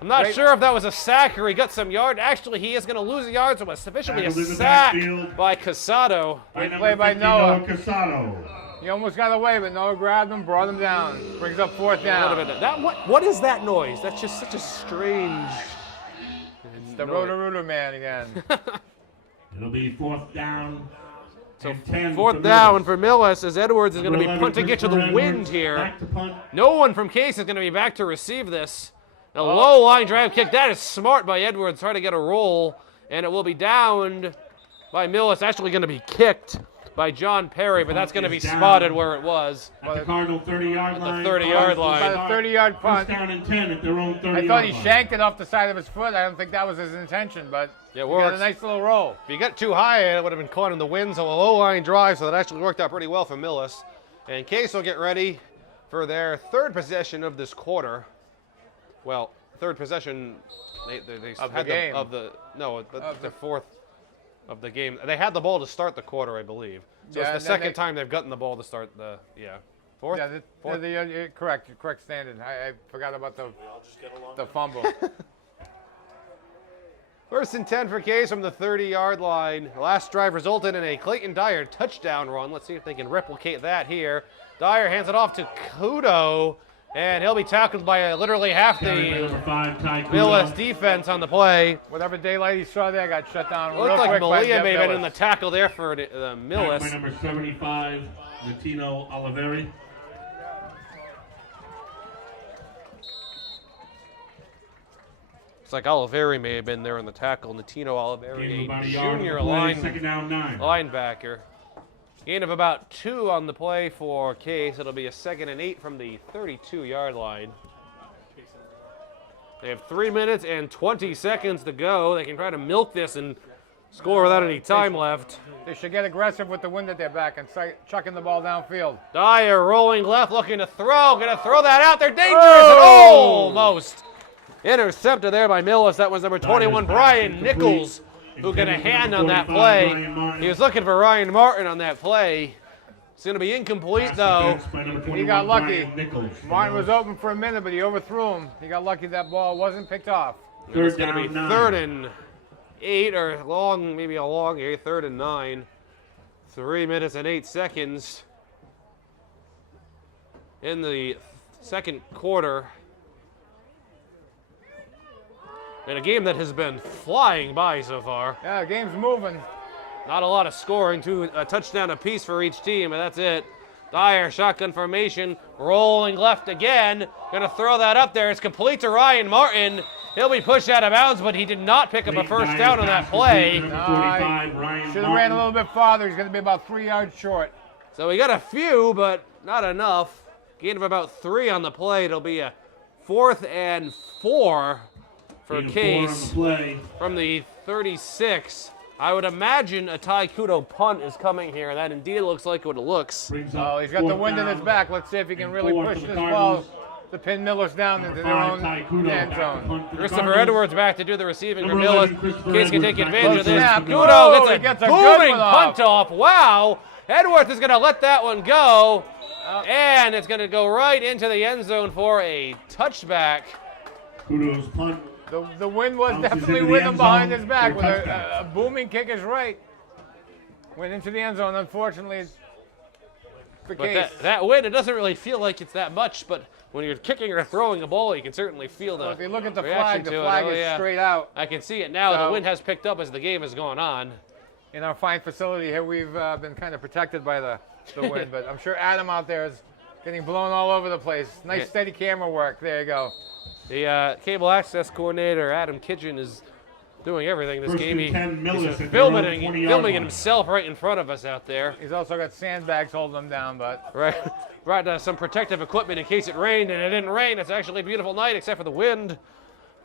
I'm not Great. sure if that was a sack or he got some yard. Actually, he is going to lose the yards. So it was sufficiently a Tackled in the sack backfield. by Casado. By Great play number by 50, Noah. Casado. He almost got away, but Noah grabbed him, brought him down. Brings up 4th down. What is that noise? That's just such a strange. the Roto-Rooter man again. It'll be 4th down. So and 10 4th for down Millis. for Millis as Edwards is going to be 11, punting it to the Christopher wind Edwards, here. back to punt. No one from Case is going to be back to receive this. A low line drive kick. That is smart by Edwards, trying to get a roll. And it will be downed by Millis. Actually going to be kicked by John Perry, but that's going to be spotted where it was. At the Cardinal 30-yard line. 30-yard line. By the 30-yard punt. 1st down and 10 at their own 30-yard I thought he line. shanked it off the side of his foot. I don't think that was his intention, but Yeah, it he got works. a nice little roll. If you got too high, it would have been caught in the wind, so a low line drive, so that actually worked out pretty well for Millis. And Case will get ready for their 3rd possession of this quarter. Well, 3rd possession they Of the had game. the 4th of the game. They had the ball to start the quarter, I believe. So Yeah, it's the and then 2nd time they've gotten the ball to start the 4th. Yeah, correct standard. I forgot about the fumble. 1st and 10 for Case from the 30-yard line. The last drive resulted in a Clayton Dyer touchdown run. Let's see if they can replicate that here. Dyer hands it off to Kudo, and he'll be tackled by literally half Carry by the number 5, Ty Kudo. Millis defense on the play. Whatever daylight he saw there got shut down It real looked like quick by Malia Jeff may have been in Millis. the tackle there for Back by Millis. number 75, Latino Oliveri. Looks like Oliveri may have been there in the tackle. Natino Gain of Oliveri, about a a yard on junior the play, 2nd down 9. linebacker. Gain of about 2 on the play for Case. It'll be a 2nd and 8 from the 32-yard line. They have 3 minutes and 20 seconds to go. They can try to milk this and score without any time left. They should get aggressive with the wind at their back and start chucking the ball downfield. Dyer rolling left, looking to throw. Going to throw that out there. Dangerous and Oh! almost intercepted there by Millis. That was number 21, Brian Nichols, who got a hand on that play. He was looking for Ryan Martin on that play. It's going to be incomplete, though. He got lucky. Martin was open for a minute, but he overthrew him. He got lucky that ball wasn't picked off. It's 3rd going to be down 9. 3rd and 8, or long, maybe a long 8, 3rd and 9. 3 minutes and 8 seconds in the 2nd quarter. In a game that has been flying by so far. Yeah, the game's moving. Not a lot of scoring, a touchdown apiece for each team, and that's it. Dyer, shotgun formation, rolling left again. Gonna throw that up there. It's complete to Ryan Martin. He'll be pushed out of bounds, but he did not pick up a first down on that play. Should have ran a little bit farther. He's going to be about 3 yards short. So we got a few, but not enough. Gain of about 3 on the play. It'll be a 4th and 4 for Case from the 36. I would imagine a Ty Kudo punt is coming here, and that indeed looks like what it looks. Oh, he's got the wind in his back. Let's see if he can really push this ball to pin Millis down into their own end zone. Christopher Edwards back to do the receiving for Number Millis. 11, Christopher Case can take Edwards advantage of this. back. Kudo He gets gets a a good booming one off. punt off. Wow. Edwards is going to let that one go. And it's going to go right into the end zone for a touchback. Kudo's punt. The wind was Bounces definitely into the with him end behind zone his back for with touchdown. a booming kick is right. Went into the end zone, unfortunately. It's the But case. that wind, it doesn't really feel like it's that much, but when you're kicking or throwing a ball, you can certainly feel the Well, if you look at the reaction flag, the to it. flag Oh, is yeah. straight out. I can see it now. So- The wind has picked up as the game has gone on. In our fine facility here, we've been kind of protected by the wind, but I'm sure Adam out there is getting blown all over the place. Nice Yeah. steady camera work. There you go. The cable access coordinator, Adam Kitchen, is doing everything this First game. and 10, Millis He's at their own filming 20-yard filming line. himself right in front of us out there. He's also got sandbags holding him down, but Right, brought some protective equipment in case it rained, and it didn't rain. It's actually a beautiful night except for the wind.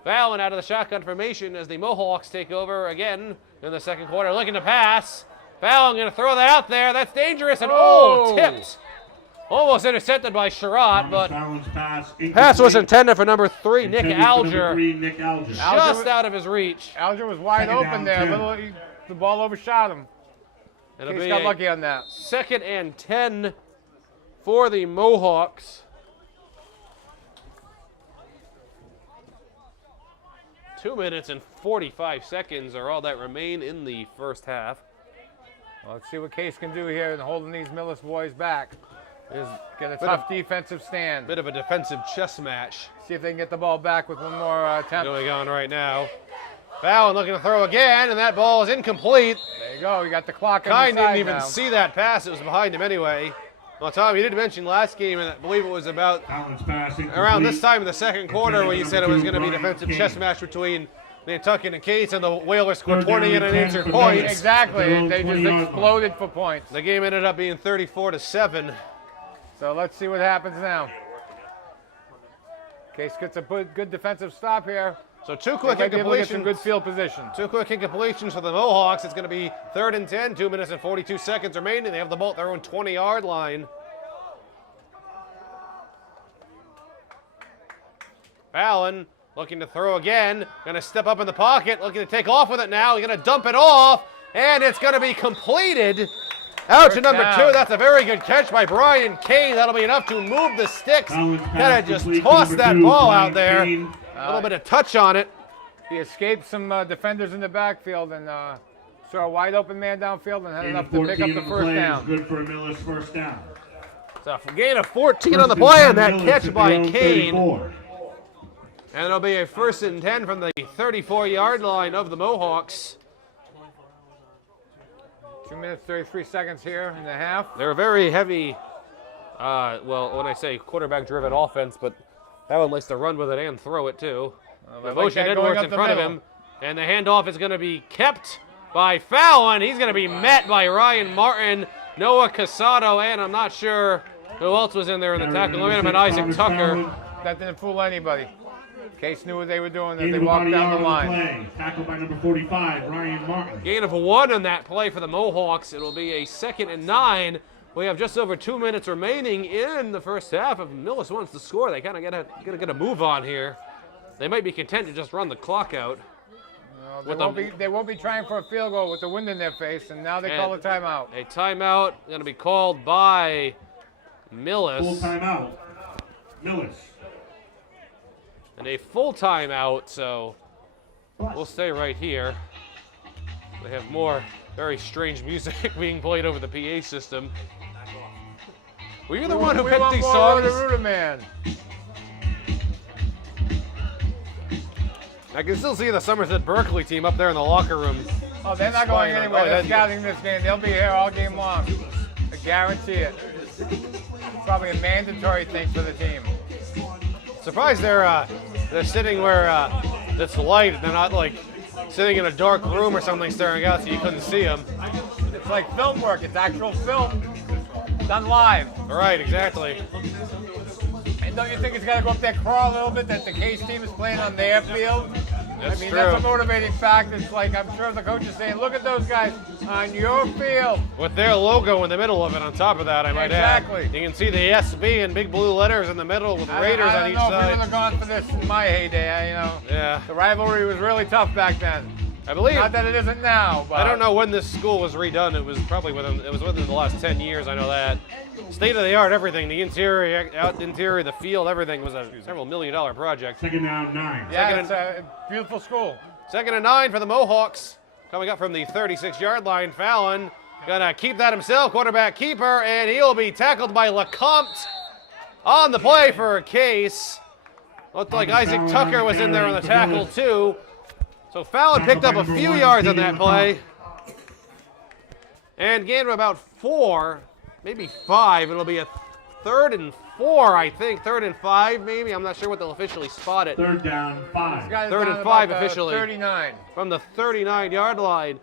Fallon out of the shotgun formation as the Mohawks take over again in the second quarter, looking to pass. Fallon going to throw that out there. That's dangerous, and tipped. Almost intercepted by Sherratt, but pass was intended for number 3, Nick Alger. Just out of his reach. Alger was wide Second open down, there. 10. The ball overshot him. It'll He's be got a lucky on that. 2nd and 10 for the Mohawks. 2 minutes and 45 seconds are all that remain in the first half. Well, let's see what Case can do here in holding these Millis boys back. There's Get a Bit tough of- defensive stand. bit of a defensive chess match See if they can get the ball back with one more attempt. going on right now. Fallon looking to throw again, and that ball is incomplete. There you go. You got the clock on Kine your side didn't even now. see that pass. It was behind him anyway. Well, Tom, you did mention last game, and I believe it was about Fallon's pass incomplete. around this time in the second quarter where you said it was going to be a defensive chess match between Nantucket and Case, and the Whalers scored 20 unanswered points. Exactly. They just exploded for points. The game ended up being 34-7. So let's see what happens now. Case gets a good defensive stop here. So two They quick might be able to get some incompletions. good field position. Two quick incompletions for the Mohawks. It's going to be 3rd and 10, 2 minutes and 42 seconds remaining. They have the ball at their own 20-yard line. Fallon looking to throw again. Going to step up in the pocket, looking to take off with it now. He's going to dump it off, and it's going to be completed. Out to number 2. That's a very good catch by Brian Kane. That'll be enough to move the sticks. Kind of just toss that ball out there. A little bit of touch on it. He escaped some defenders in the backfield and saw a wide open man downfield and had enough to pick up the first down. Good for a Millis first down. So a gain of 14 on the play on that catch by Kane. 34. And it'll be a 1st and 10 from the 34-yard line of the Mohawks. 2 minutes, 33 seconds here in the half. They're a very heavy, well, when I say quarterback-driven offense, but Fallon likes to run with it and throw it too. They like Motion that going Edwards up in the front of middle. him, and the handoff is going to be kept by Fallon. He's going to be met by Ryan Martin, Noah Casado, and I'm not sure who else was in there in the tackle. And Isaac Tucker. That didn't fool anybody. Case knew what they were doing as they walked down the line. Tackled by number 45, Ryan Martin. Gain of 1 on that play for the Mohawks. It'll be a 2nd and 9. We have just over 2 minutes remaining in the first half. If Millis wants to score, they kind of gotta get a move on here. They might be content to just run the clock out. No, they won't be trying for a field goal with the wind in their face, and now they call a timeout. A timeout going to be called by Millis. Full timeout. Millis. And a full timeout, so we'll stay right here. They have more very strange music being played over the PA system. Were you the one who picked these songs? The man. I can still see the Somerset-Berkley team up there in the locker room. Oh, they're not going anywhere. They're that's- scouting this game. They'll be here all game long. I guarantee it. Probably a mandatory thing for the team. Surprised they're sitting where it's light and they're not like sitting in a dark room or something staring out so you couldn't see them. It's like film work. It's actual film done live. Right, exactly. And don't you think it's got to go up there, crawl a little bit that the Case team is playing on their field? That's I mean, true. that's a motivating fact. It's like, I'm sure the coach is saying, look at those guys on your field. With their logo in the middle of it on top of that, I might Exactly. add. You can see the SB in big blue letters in the middle with Raiders on each I don't know if we would side. have gone for this in my heyday, Yeah. The rivalry was really tough back then. I believe. Not that it isn't now, but I don't know when this school was redone. It was probably within the last 10 years. I know that. State of the art, everything. The interior, interior, the field, everything was a several $1 million project. Second down, 9. Yeah, Second it's a beautiful school. 2nd and 9 for the Mohawks. Coming up from the 36-yard line, Fallon gonna keep that himself, quarterback keeper, and he'll be tackled by LeCompte on the play for a Case. Looked like Isaac Tucker was in there on the tackle too. So Fallon picked up a few yards on that play. And gained about 4, maybe 5. It'll be a 3rd and 4, I think. 3rd and 5, maybe. I'm not sure what they'll officially spot it. Third down, 5. Guys 3rd down and 5 about the officially. 39. From the 39-yard line.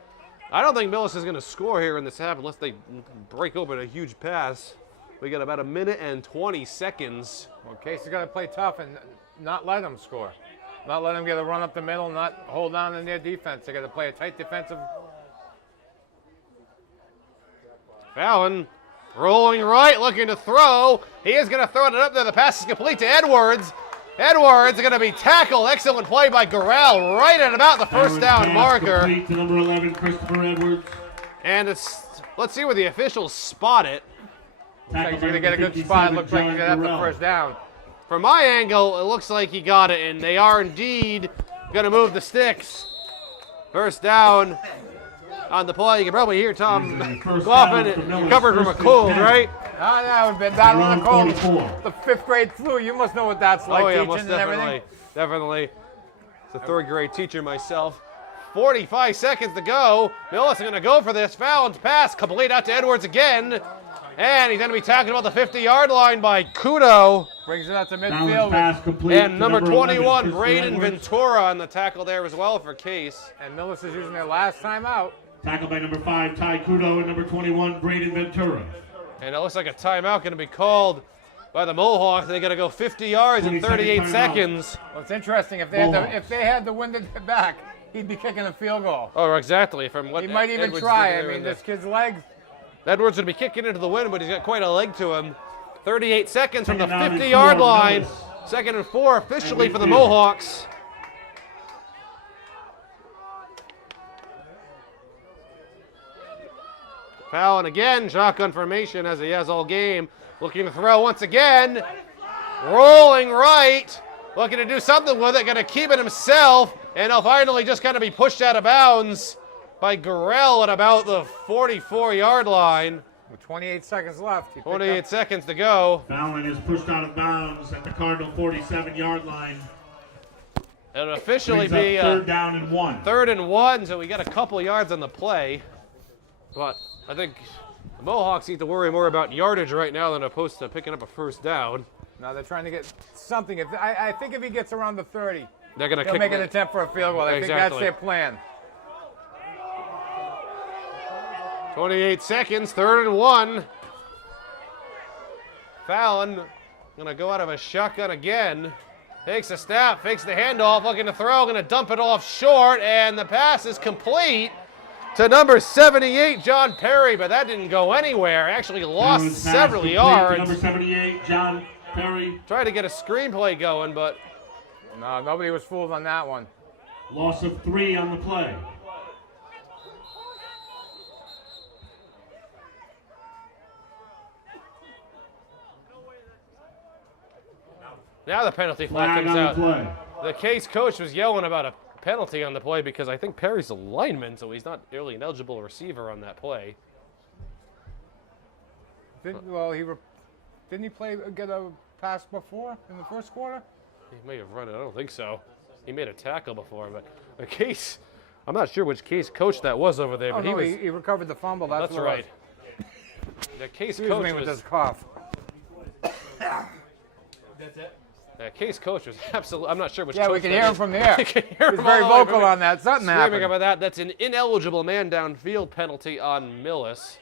I don't think Millis is going to score here in this half unless they break open a huge pass. We got about 1 minute and 20 seconds. Well, Case is going to play tough and not let them score. Not let them get a run up the middle, not hold on in their defense. They got to play a tight defensive. Fallon rolling right, looking to throw. He is going to throw it up there. The pass is complete to Edwards. Edwards is going to be tackled. Excellent play by Garrell right at about the first down marker. Complete to number 11, Christopher Edwards. And let's see where the officials spot it. Looks like he's going to get a good spot. Looks like he's going to have the first down. From my angle, it looks like he got it, and they are indeed going to move the sticks. First down on the play. You can probably hear Tom Goffin recovered from a cold, right? Oh, yeah, we've been battling the cold. 44. The 5th grade flu. You must know what that's like, Oh yeah, teaching most and definitely, everything. definitely. It's a 3rd grade teacher myself. 45 seconds to go. Millis going to go for this. Fallon's pass complete out to Edwards again. And he's going to be tackled about the 50-yard line by Kudo. Brings it out to Fallon's midfield. pass complete And to number 21, 11, Braden Christopher Edwards. Ventura on the tackle there as well for Case. And Millis is using their last time out. Tackled by number 5, Ty Kudo, and number 21, Braden Ventura. And it looks like a timeout going to be called by the Mohawks. They're going to go 50 yards in 38 timeout. seconds. Well, it's interesting. If they had the wind at their back, he'd be kicking a field goal. Oh, exactly. From what He might even Edwards try. did I there mean, in this the- kid's legs. Edwards would be kicking into the wind, but he's got quite a leg to him. 38 seconds from the Second down and 50-yard 4, line. Millis. 2nd and 4 officially for the midfield. Mohawks. Fallon again, shotgun formation as he has all game. Looking to throw once again. Rolling right. Looking to do something with it. Going to keep it himself. And he'll finally just kind of be pushed out of bounds by Gorell at about the 44-yard line. With 28 seconds left. He picked 28 up- seconds to go. Fallon is pushed out of bounds at the Cardinal 47-yard line. It'll officially Brings be up 3rd down and 1. 3rd and 1, so we got a couple yards on the play. But I think the Mohawks need to worry more about yardage right now than opposed to picking up a first down. Now they're trying to get something. I think if he gets around the 30, They're going to he'll kick make an attempt for a field goal. I think that's Exactly. their plan. 28 seconds, 3rd and 1. Fallon going to go out of a shotgun again. Takes a snap, fakes the handoff, looking to throw, going to dump it off short, and the pass is complete to number 78, John Perry, but that didn't go anywhere. Actually lost Fallon's pass several complete to yards. Number 78, John Perry. Tried to get a screenplay going, but No, nobody was fooled on that one. Loss of 3 on the play. now the penalty flag Flag comes on out. the play. The Case coach was yelling about a penalty on the play because I think Perry's a lineman, so he's not really an eligible receiver on that play. Didn't he get a pass before in the first quarter? He may have run it. I don't think so. He made a tackle before, but the Case, I'm not sure which Case coach that was over there, Oh, but no, he was. he recovered the fumble. That's That's what it right. was. The Case Excuse coach me with was. this cough. The Case coach was absolutely. I'm not sure which. Yeah, we coach can that hear him is. from there. We can hear He's him very all the way vocal from on that. Something Screaming happened. about that. That's an ineligible man downfield penalty on Millis.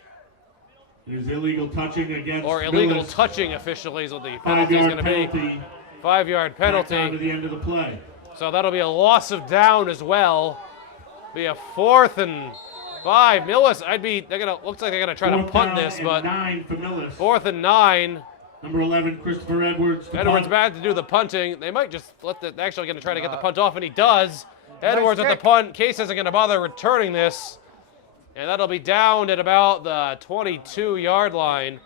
It was illegal touching against Or illegal Millis. touching officially is what the penalty is 5-yard going to be. penalty. 5-yard Back down to penalty. the end of the play. So that'll be a loss of down as well. Be a 4th and 5. Millis, looks like they're gonna try to 4th punt down this, and but 9 for Millis. 4th and 9. Number 11, Christopher Edwards. to Edwards punt. bad to do the punting. They might just they're actually gonna try to get the punt off, and he does. Edwards at the kick. punt. Case isn't gonna bother returning this. And that'll be down at about the 22-yard line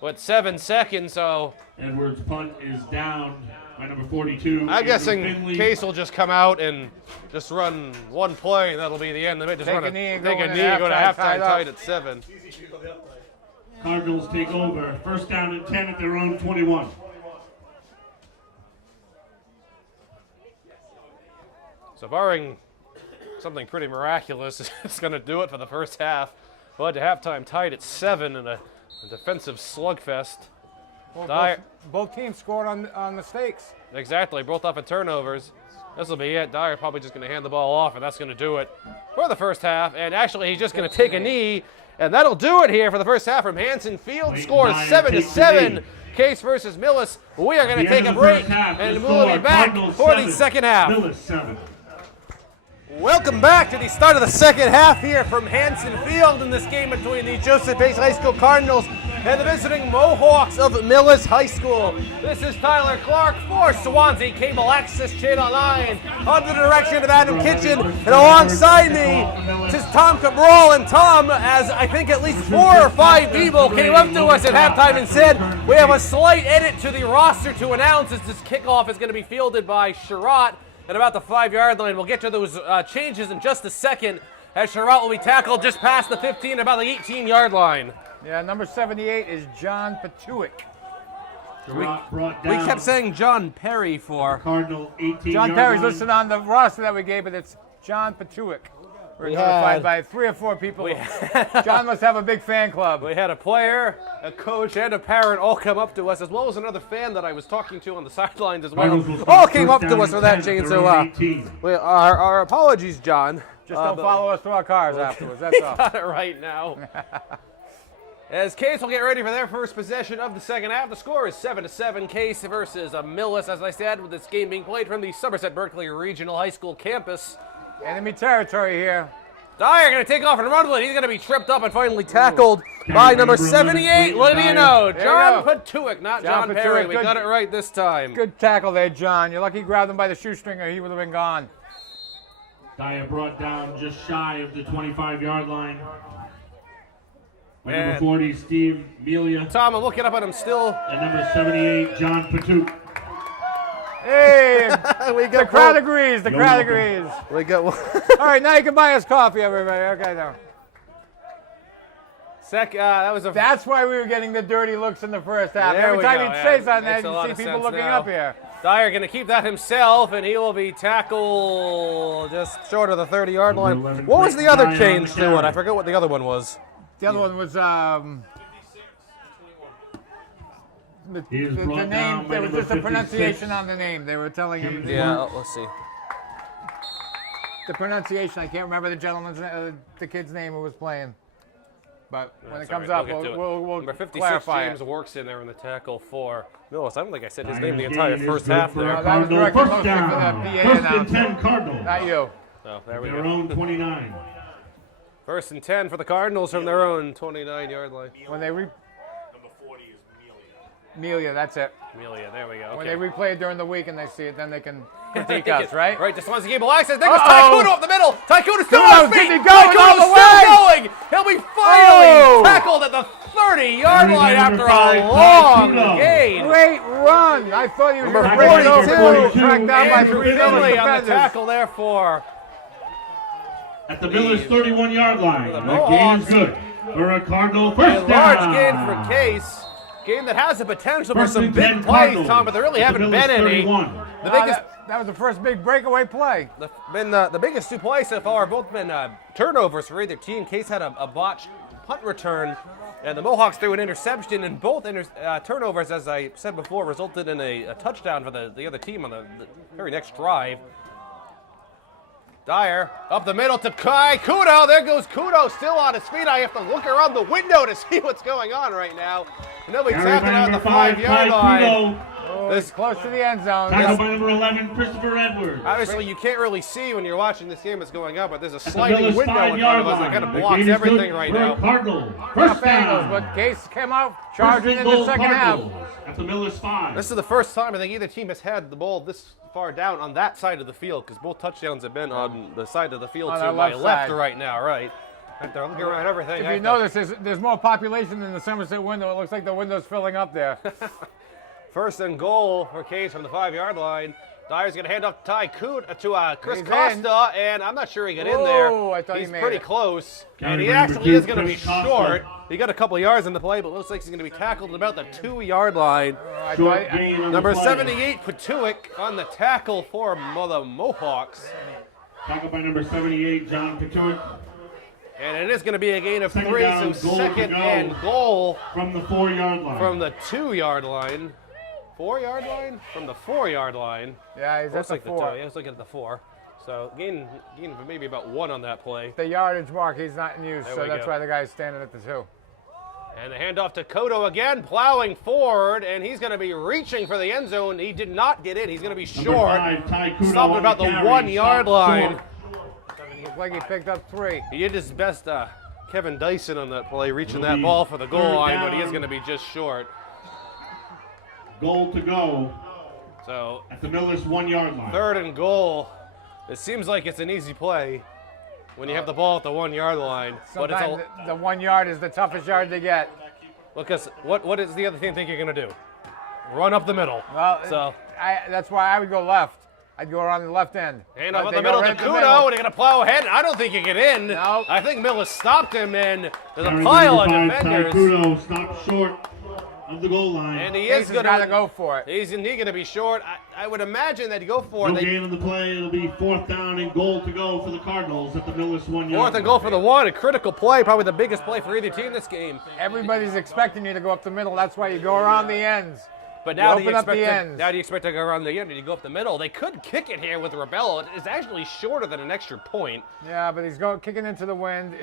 with 7 seconds, so Edwards' punt is down by number 42. I'm Andrew guessing Finley. Case will just come out and just run one play, and that'll be the end. They might just Take run a knee and take go a in knee, at go to halftime halftime tied up. tied at 7. Cardinals take over. 1st down and 10 at their own 21. So barring something pretty miraculous, it's going to do it for the first half. We'll head to halftime tied at 7 in a defensive slugfest. Well, Dyer- both teams scored on mistakes. Exactly, both off of turnovers. This will be it. Dyer probably just going to hand the ball off, and that's going to do it for the first half. And actually, he's just going to take a knee, and that'll do it here for the first half from Hanson Field. Wait, Score Dyer 7-7. takes the knee. Case versus Millis. We are going The to take end a of the break, first half, and the we'll be score, back Cardinals for the 7, second half. Millis 7. Welcome back to the start of the second half here from Hanson Field in this game between the JCHS High School Cardinals and the visiting Mohawks of Millis High School. This is Tyler Clark for Swansea Cable Access Channel 9 under the direction of Adam Kitchen, and alongside me is Tom Cabral. And Tom, as I think at least 4 or 5 people came up to us at halftime and said, we have a slight edit to the roster to announce as this kickoff is going to be fielded by Sherratt at about the 5-yard line. We'll get to those changes in just a second, as Sherratt will be tackled just past the 15, about the 18-yard line. Yeah, number 78 is John Patuick. Brought We down kept saying John Perry for. Cardinal 18 John yard Perry's line. listed on the roster that we gave, but it's John Patuick. We're notified by 3 or 4 people. John must have a big fan club. We had a player, a coach, and a parent all come up to us, as well as another fan that I was talking to on the sidelines as well. All came up to us for that, Gene. So our apologies, John. Just don't follow us to our cars afterwards. That's all. Got it right now. As Case will get ready for their first possession of the second half, the score is 7-7. Case versus Millis, as I said, with this game being played from the Somerset-Berkley Regional High School campus. Enemy territory here. Dyer going to take off and run with it. He's going to be tripped up and finally tackled by number 78, Lydia No. John Patuick, not John Perry. We got it right this time. Good tackle there, John. You're lucky you grabbed him by the shoestring or he would have been gone. Dyer brought down just shy of the 25-yard line. By number 40, Steve Melia. Tom, I'm looking up at him still. And number 78, John Patuick. Hey, the crowd agrees. The crowd agrees. We got one. All right, now you can buy us coffee, everybody. Okay, now. That's why we were getting the dirty looks in the first half. Every time you'd say something, you'd see people looking up here. Dyer going to keep that himself, and he will be tackled just short of the 30-yard line. What was the other change to it? I forget what the other one was. The other one was the name. There was just a pronunciation on the name. They were telling him. Let's see. The pronunciation. I can't remember the gentleman's, the kid's name who was playing. But when it comes up, we'll Number 56, clarify James works in there in the tackle for Millis. I don't think I said his name the entire first half there. No, that was directed mostly for the PA First and 10 Cardinals. Not you. Oh, there we go. Their own 29. First and 10 for the Cardinals from their own 29-yard line. When they Number 40 is Melia, that's it. Melia, there we go. When they replay it during the week and they see it, then they can critique us, right? Right, to Swansea Gable access. There goes Taikudo up the middle. Taikudo's still on his feet. Taikudo's still going. He'll be finally tackled at the 30-yard line after a long gain. Great run. I thought he was Number going to 42. track down by Andrew 3 Finley on the defenders. tackle there for At the Millis 31-yard line. That gain is good for a Cardinal first a down. large gain for Case. Game that has the potential for some big plays, Tom, but there really haven't been any. The biggest. That was the first big breakaway play. The biggest 2 plays so far have both been turnovers for either team. Case had a botched punt return, and the Mohawks threw an interception, and both turnovers, as I said before, resulted in a touchdown for the other team on the very next drive. Dyer up the middle to Kai Kudo. There goes Kudo, still on his feet. I have to look around the window to see what's going on right now. And they'll be tackling out the 5-yard line. This close to the end zone. Tackled by number 11, Christopher Edwards. Obviously, you can't really see when you're watching this game that's going on, but there's a sliding window in front of us that kind of blocks everything right now. Cardinal first down. But Case came out charging in the second half. At the Millis 5. This is the first time I think either team has had the ball this far down on that side of the field, because both touchdowns have been on the side of the field to my left right now, right? They're looking around everything. If you notice, there's more population in the Somerset window. It looks like the window's filling up there. First and goal for Case from the 5-yard line. Dyer's going to hand off to Chris Costa, and I'm not sure he got in there. I thought he's he made pretty it. close, and he actually is going to be short. He got a couple of yards in the play, but looks like he's going to be tackled at about the 2-yard line. Short gain on Number the play. 78, Patuick, on the tackle for the Mohawks. Tackled by number 78, John Patuick. And it is going to be a gain of 3, down, so goal second to go. and goal From the 4-yard line. from the 2-yard line. 4-yard line? From the 4-yard line. Yeah, he's at the 4. Yeah, I was looking at the 4. So gain of maybe about 1 on that play. The yardage mark, he's not in use, so that's why the guy's standing at the 2. And the handoff to Kodo again, plowing forward, and he's going to be reaching for the end zone. He did not get in. He's going to be short. 5, Ty Kudo Stopped on about the carry. 1-yard line. Looks like he picked up 3. He did his best, Kevin Dyson on that play, reaching that ball for the goal line, but he is going to be just short. Goal to go. So at the Millis 1-yard line. 3rd and goal. It seems like it's an easy play when you have the ball at the 1-yard line. But it's Sometimes the 1 yard is the toughest yard to get. because what does the other team think you're going to do? Run up the middle. Well, so that's why I would go left. I'd go around the left end. hand off in the middle to Kudo, and they're going to plow ahead. I don't think he can get in. No. I think Millis stopped him, and there's a pile of defenders. Ty Kudo stopped short of the goal line. And he Case is has going got to go for it. He's going to be short. I would imagine that he'd go for No it. gain on the play. It'll be 4th down and goal to go for the Cardinals at the Millis 1 yard. 4th and goal for the 1. A critical play, probably the biggest play for either team this game. Everybody's expecting you to go up the middle. That's why you go around the ends. But now You open up the ends. Now do you expect to go around the end and you go up the middle? They could kick it here with Rebello. It's actually shorter than an extra point. Yeah, but he's kicking into the wind.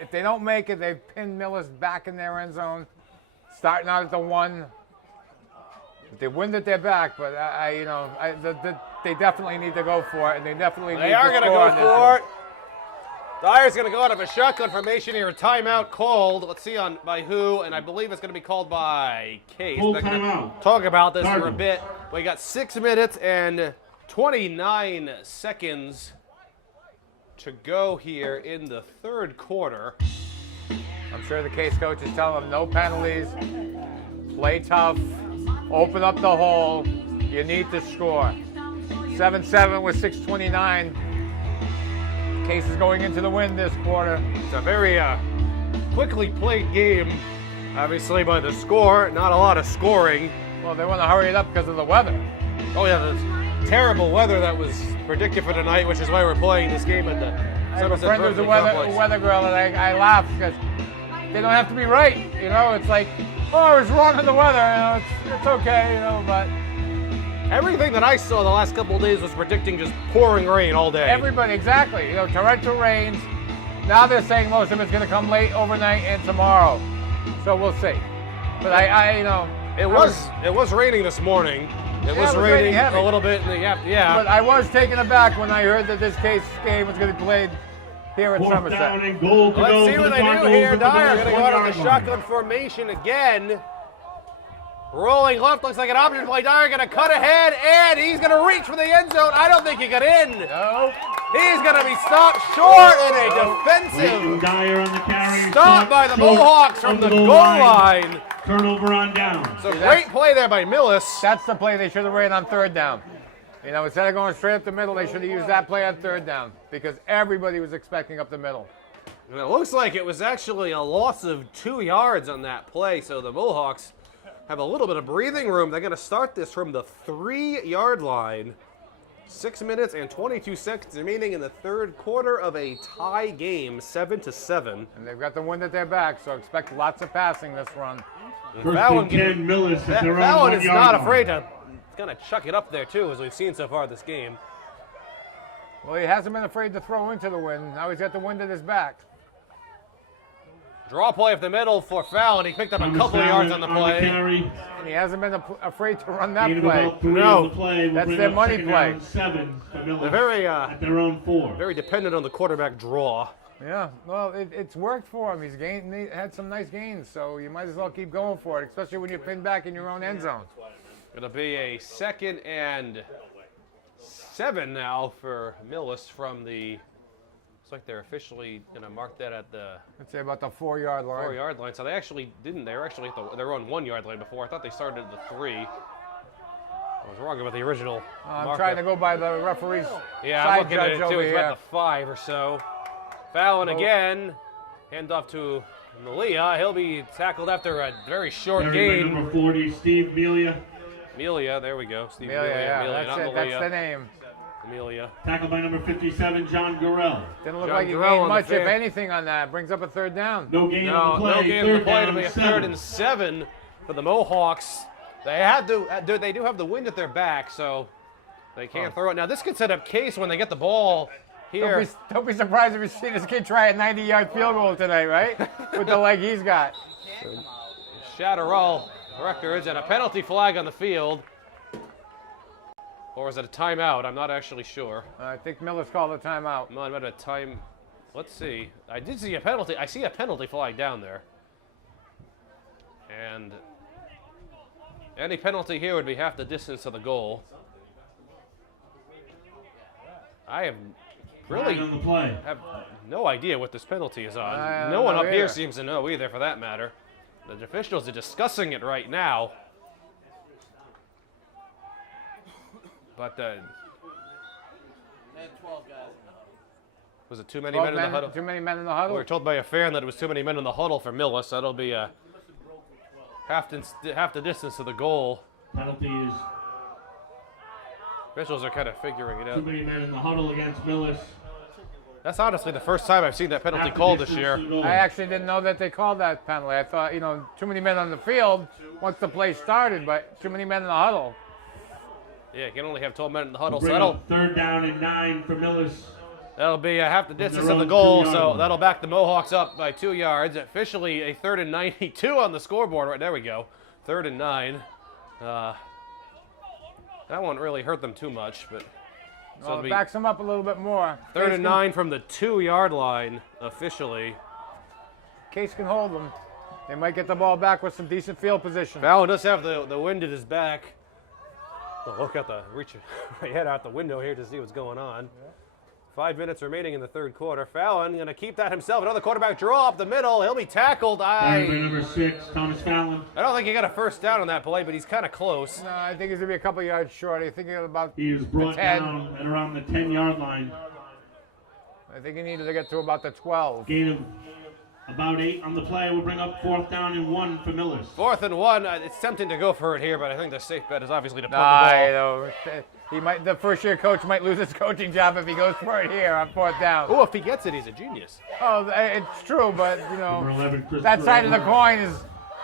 If they don't make it, they pin Millis back in their end zone, starting out at the 1. If they win at their back, but they definitely need to go for it, and they definitely need to They are going to score go on this for one. it. Dyer's going to go out of a shotgun formation here. Timeout called. Let's see by who, and I believe it's going to be called by Case. Full They're gonna timeout. talk about this for a Cardinals. bit. We got 6 minutes and 29 seconds to go here in the third quarter. I'm sure the Case coach is telling them no penalties, play tough, open up the hole. You need to score. 7-7 with 6:29. Case is going into the win this quarter. It's a very quickly played game, obviously by the score. Not a lot of scoring. Well, they want to hurry it up because of the weather. Oh yeah, the terrible weather that was predicted for tonight, which is why we're playing this game at the I have a friend who's a Somerset-Berkley weather girl, and I laugh because they don't have to be right. You know, it's like, oh, it's wrong with the weather. You know, it's okay. You know, but Everything that I saw the last couple of days was predicting just pouring rain all day. everybody, exactly. You know, torrential rains. Now they're saying most of it's going to come late overnight and tomorrow. So we'll see. But It was raining this morning. It was was raining raining heavy. a little bit. Yeah. But I was taken aback when I heard that this Case game was going to be played here at 4th Somerset. down and goal to Let's go see for what the they do Cardinals here. at the Dyer Millis going to 1 go out on the yard line. shotgun formation again. Rolling left, looks like an option play. Dyer going to cut ahead, and he's going to reach for the end zone. I don't think he got in. No. He's going to be stopped short in a defensive Leighton Dyer on the carry. stop by the Short Mohawks from of the goal line. Turnover on down. So great play there by Millis. That's the play they should have ran on 3rd down. You know, instead of going straight up the middle, they should have used that play on 3rd down because everybody was expecting up the middle. And it looks like it was actually a loss of 2 yards on that play, so the Mohawks have a little bit of breathing room. They're going to start this from the 3-yard line. 6 minutes and 22 seconds remaining in the third quarter of a tie game, 7-7. And they've got the wind at their back, so expect lots of passing this run. First Fallon and 10, Millis at their own Fallon 1 is yard not line. afraid to kind of chuck it up there, too, as we've seen so far this game. Well, he hasn't been afraid to throw into the wind. Now he's got the wind at his back. Draw play up the middle for Fallon. He picked up a Thomas couple of yards on Fallon the play. carry. And he hasn't been afraid to run that Gain of play. about 3 No. on the play. Will That's bring their up money 2nd play. down, 7 for Millis They're very, at their own 4. very dependent on the quarterback draw. Yeah, well, it's worked for him. He had some nice gains, so you might as well keep going for it, especially when you're pinned back in your own end zone. It'll be a 2nd and 7 now for Millis from the. Looks like they're officially going to mark that at the I'd say about the 4-yard line. 4-yard line. So they actually didn't. They were actually at their own 1-yard line before. I thought they started at the 3. I was wrong about the original. I'm marker. trying to go by the referee's Yeah, I'm side looking at judge it too. over It's here. about the 5 or so. Fallon Oh. again. Hand off to Malia. He'll be tackled after a very short Carry by gain. number 40, Steve Melia. Amelia, there we go. Steve Amelia, yeah, Amelia, that's not it. Malia. That's the name. Amelia. Tackled by number 57, John Gurrell. Didn't look John like he Gurrell on gained the much, if fair. anything, on that. Brings up a 3rd down. No gain No, on the play. no gain on the 3rd play. down, It'll be a 7. 3rd and 7 for the Mohawks. They do have the wind at their back, so they can't throw it. Now this could set up Case when they get the ball here. Don't be surprised if you see this kid try a 90-yard field goal today, right? With the leg he's got. Shatterall records and a penalty flag on the field. Or is it a timeout? I'm not actually sure. I think Millis called a timeout. Might have been a time. Let's see. I did see a penalty. I see a penalty flag down there. And any penalty here would be half the distance of the goal. I have Flag on the play. have no idea what this penalty is on. I No don't one know up here either. seems to know either, for that matter. The officials are discussing it right now. But was it too many men in the huddle? Too many men in the We huddle. were told by a fan that it was too many men in the huddle for Millis. That'll be a half the distance to the goal. Penalty is Officials are kind of figuring it too out. many men in the huddle against Millis. That's honestly the first time I've seen that penalty Half the called this distance year. to the goal. I actually didn't know that they called that penalty. I thought, too many men on the field once the play started, but too many men in the huddle. Yeah, you can only have 12 men in the huddle, so Bring that'll up 3rd down and 9 for Millis. That'll be half the distance their of the own goal, 2-yard so line. that'll back the Mohawks up by 2 yards. Officially a 3rd and 92 on the scoreboard. Right there we go. 3rd and 9. That won't really hurt them too much, but so Well, it'll it be backs them up a little bit more. 3rd and 9 from the 2-yard line officially. Case can hold them. They might get the ball back with some decent field position. Fallon does have the wind at his back. I'll look out reach my head out the window here to see what's going on. 5 minutes remaining in the 3rd quarter. Fallon going to keep that himself. Another quarterback draw up the middle. He'll be tackled. Carried by number 6, Thomas Fallon. I don't think he got a first down on that play, but he's kind of close. No, I think he's going to be a couple yards short. I think he's about He is brought 10. down at around the 10-yard line. I think he needed to get to about the 12. Gain of about 8 on the play. Will bring up 4th down and 1 for Millis. 4th and 1. It's tempting to go for it here, but I think the safe bet is obviously to punt the ball. The first-year coach might lose his coaching job if he goes for it here on 4th down. Oh, if he gets it, he's a genius. Oh, it's true, but Number 11, Chris that side of the coin is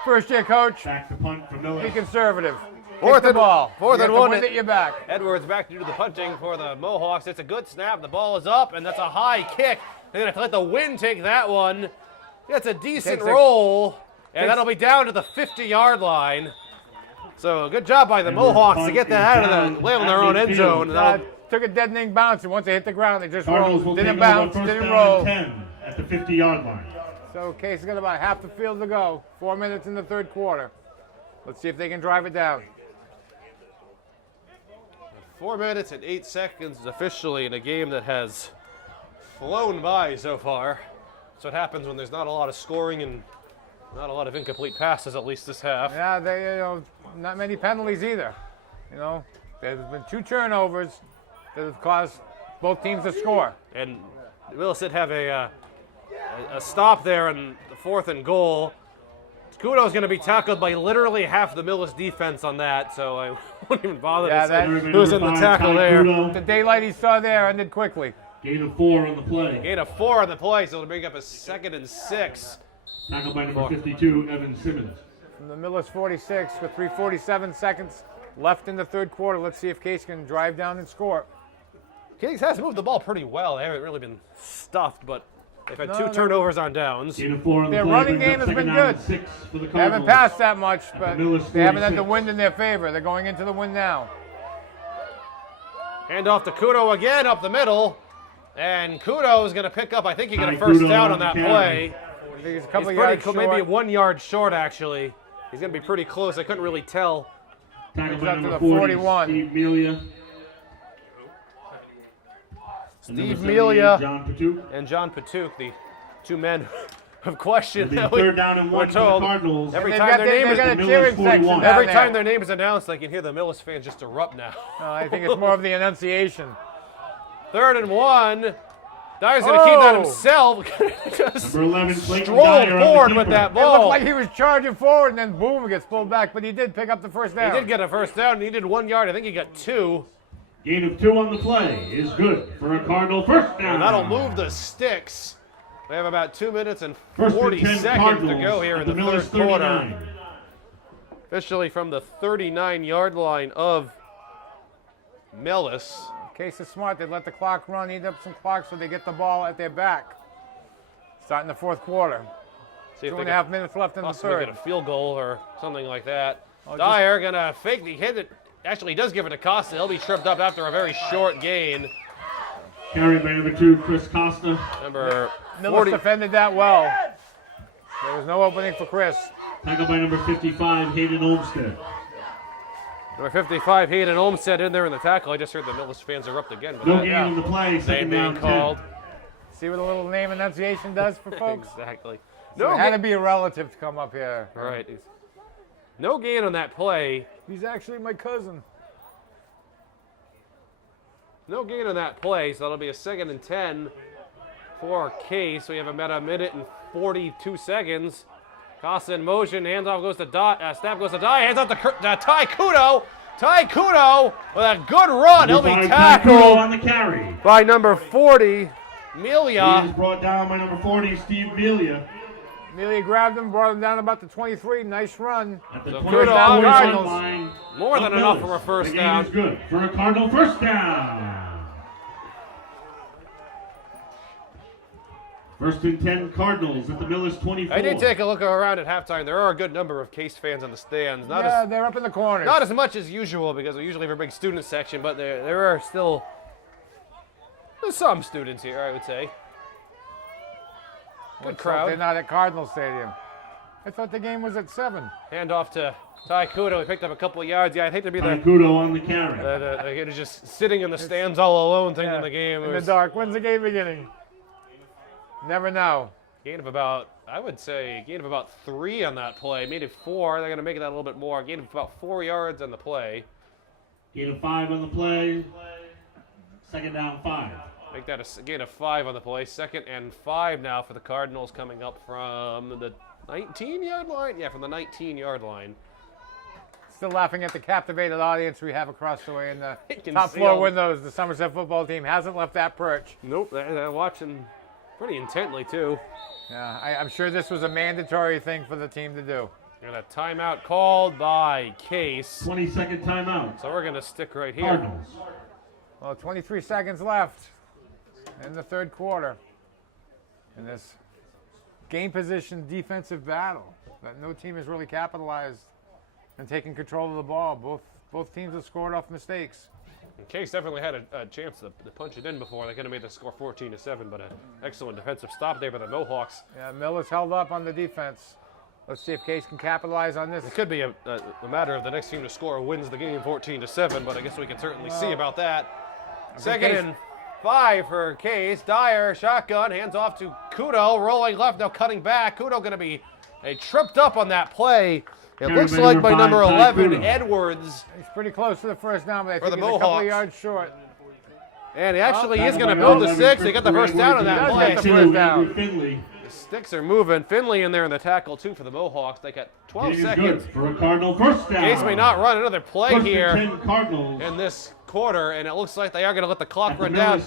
first-year coach. Back to punt for Millis. Be conservative. Fourth Kick the and- ball. fourth You and get the one. wind at your back. Edwards back to do the punting for the Mohawks. It's a good snap. The ball is up, and that's a high kick. They're going to let the wind take that one. That's a decent Takes a- roll, and takes- that'll be down to the 50-yard line. So good job by the And Mohawks the to get punt that is out of down the lay on at their own end midfield. zone. And that'll- Took a deadening bounce, and once they hit the ground, they just Cardinals will rolled. Didn't take over bounce, 1st didn't down roll. and 10 at the 50-yard line. So Case has got about half the field to go. 4 minutes in the 3rd quarter. Let's see if they can drive it down. 4 minutes and 8 seconds officially in a game that has flown by so far. That's what happens when there's not a lot of scoring and not a lot of incomplete passes, at least this half. Yeah, not many penalties either. There's been 2 turnovers that have caused both teams to score. And Millis did have a stop there on the 4th and goal. Kudo's going to be tackled by literally half the Millis defense on that, so I wouldn't even bother Yeah, to say that- who's in the tackle there. The daylight he saw there ended quickly. Gain of 4 on the play. Gain of 4 on the play, so it'll bring up a 2nd and 6. Tackled by number 52, Evan Simmons. From the Millis 46 with 3:47 seconds left in the 3rd quarter. Let's see if Case can drive down and score. Kings has moved the ball pretty well. They haven't really been stuffed, but they've had No, 2 they're- turnovers on downs. Gain of 4 on the Their play. running brings up game has 2nd been down good. and 6 for the They Cardinals. haven't passed that much, but the Millis they haven't had the 46. wind in their favor. They're going into the wind now. Hand off to Kudo again up the middle. And Kudo is going to pick up, I think he got a Ty first Kudo down on on the that carry. play. I think he's a He's couple pretty yards cool, short. maybe 1 yard short, actually. He's going to be pretty close. I couldn't really tell. Tackled Brings by up to number the 40, 41. Steve Melia. Steve Number 78, Melia John Patu. and John Patuk, the 2 men of question. It'll be that we 3rd down and 1 were for the told. Cardinals. Every They've time got their the- name they've is got a the cheering Millis section 41. down every there. time their name is announced, I can hear the Millis fans just erupt now. No, I think it's more of the enunciation. 3rd and 1. Dyer's going to keep that Oh. himself. Just Number 11, Clayton stroll Dyer on the forward with keeper. that It ball. looked like he was charging forward, and then boom, it gets pulled back. But he did pick up the first down. He did get a first down. He needed 1 yard. I think he got 2. Gain of 2 on the play is good for a Cardinal first down. And that'll move the sticks. We have about 2 minutes and First and 40 10 seconds Cardinals to go here at in the Millis 3rd quarter. 39. Officially from the 39-yard line of Millis. Case is smart. They let the clock run, eat up some clock, so they get the ball at their back. Starting the 4th quarter. See if 2 they and a can half minutes left in the possibly 3rd. get a field goal or something like that. Oh, Dyer gonna fake the hit it. Actually, he does give it to Costa. He'll be tripped up after a very short gain. Carried by number 2, Chris Costa. Number Millis 40. defended that well. There was no opening for Chris. Tackled by number 55, Hayden Olmstead. Number 55, Hayden Olmstead in there in the tackle. I just heard the Millis fans erupt again. But No that gain yeah. on the play, name second being down 10. called. See what a little name enunciation does for folks? Exactly. So No it had ga- to be a relative to come up here. All right. No gain on that play. He's actually my cousin. No gain on that play, so that'll be a 2nd and 10 for Case. We have about a minute and 42 seconds. Costa in motion, hands off goes to snap goes to Dyer, hands off to Ty Kudo. Ty Kudo with a good run. He'll be tackled on the carry. by number 40, He Melia. is brought down by number 40, Steve Melia. Melia grabbed him, brought him down about the 23. Nice run. At the So 24 Kudo on yard Cardinals. line. More than of enough Millis. for a first The down. game is good for a Cardinal first down. First and 10 Cardinals at the Millis 24. I did take a look around at halftime. There are a good number of Case fans in the stands. Yeah, they're up in the corners. Not as much as usual because we usually have a big student section, but there are still some students here, I would say. Good Let's hope crowd. They're not at Cardinal Stadium. I thought the game was at 7. Hand off to Ty Kudo. He picked up a couple of yards. Yeah, I hate to be the Kudo on the carry. just sitting in the stands all alone thinking the game in was the dark. When's the game beginning? Never know. gain of about, I would say, gain of about 3 on that play. Made it 4. They're going to make that a little bit more. Gain of about 4 yards on the play. Gain of 5 on the play. Second down 5. Make that a gain of 5 on the play. 2nd and 5 now for the Cardinals coming up from the 19-yard line? Yeah, from the 19-yard line. Still laughing at the captivated audience we have across the way in the can top see floor all- windows. The Somerset football team hasn't left that perch. Nope, they're watching pretty intently, too. Yeah, I'm sure this was a mandatory thing for the team to do. And a timeout called by Case. 20-second timeout. So we're going to stick right here. Cardinals. Well, 23 seconds left in the third quarter in this game position defensive battle that no team has really capitalized and taken control of the ball. Both teams have scored off mistakes. And Case definitely had a chance to punch it in before. They could have made the score 14-7, but an excellent defensive stop there by the Mohawks. Yeah, Millis held up on the defense. Let's see if Case can capitalize on this. It could be a matter of the next team to score wins the game 14-7, but I guess we can certainly see about that. 2nd Case- and 5 for Case. Dyer, shotgun, hands off to Kudo, rolling left, now cutting back. Kudo going to be tripped up on that play. It Carry looks by like number by number 5, 11, Kudo. Edwards. He's pretty close to the first down, but I For think the he's a couple Mohawks. of yards short. And he actually is Tackled going to by build the number 6. They got the first down on that Does play. get the first down. Finley. The sticks are moving. Finley in there in the tackle, too, for the Mohawks. They got 12 It is seconds. good for a Cardinal first down. Case may not run another play First here and 10 Cardinals. in this quarter, and it looks like they are going to let the clock At the run down.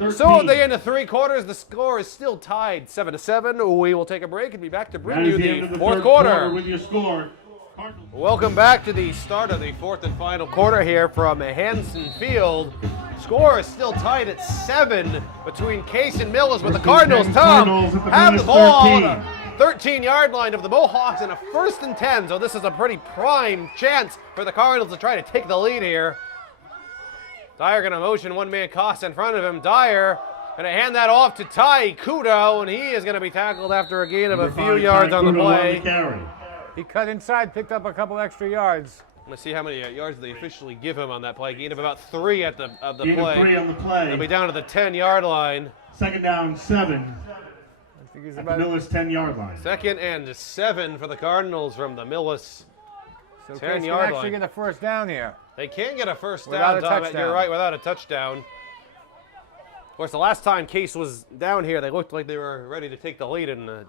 Millis So at 13. the end of 3 quarters, the score is still tied 7-7. We will take a break and be back to That bring is you the end the of the 4th third quarter. with your score. Cardinals. Welcome back to the start of the 4th and final quarter here from Hanson Field. Score is still tied at 7 between Case and Millis, but the First and Cardinals, 10 Tom, Cardinals at the have the Millis ball 13. on the 13-yard line of the Mohawks and a 1st and 10. So this is a pretty prime chance for the Cardinals to try to take the lead here. Dyer going to motion one-man Costa in front of him. Dyer going to hand that off to Ty Kudo, and he is going to be tackled after a gain of a Number few 5, yards on the Kudo play. carry. He cut inside, picked up a couple extra yards. Let's see how many yards they officially give him on that play. Gain of about 3 at the Gain of 3 play. on the play. They'll be down to the 10-yard line. Second down 7 I think he's at the about Millis 10-yard line. 2nd and 7 for the Cardinals from the Millis. so 10 Case can yard actually line. get a first down here. They can get a first Without down, a Tom. touchdown. You're right, without a touchdown. Of course, the last time Case was down here, they looked like they were ready to take the lead, and the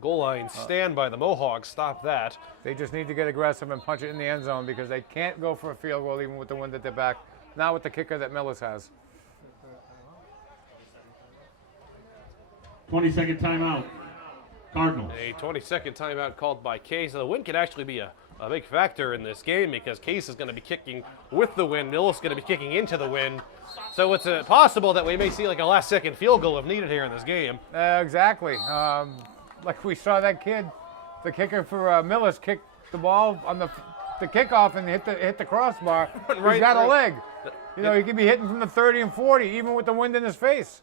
goal line stand by the Mohawks stopped that. They just need to get aggressive and punch it in the end zone because they can't go for a field goal even with the wind at their back. Not with the kicker that Millis has. 20-second timeout. Cardinals. A 20-second timeout called by Case. The wind could actually be a big factor in this game because Case is going to be kicking with the wind. Millis is going to be kicking into the wind. So it's possible that we may see like a last-second field goal if needed here in this game. Exactly. Like we saw that kid, the kicker for Millis, kicked the ball on the kickoff and hit the crossbar. Right He's got a through. leg. You know, he could be hitting from the 30 and 40, even with the wind in his face.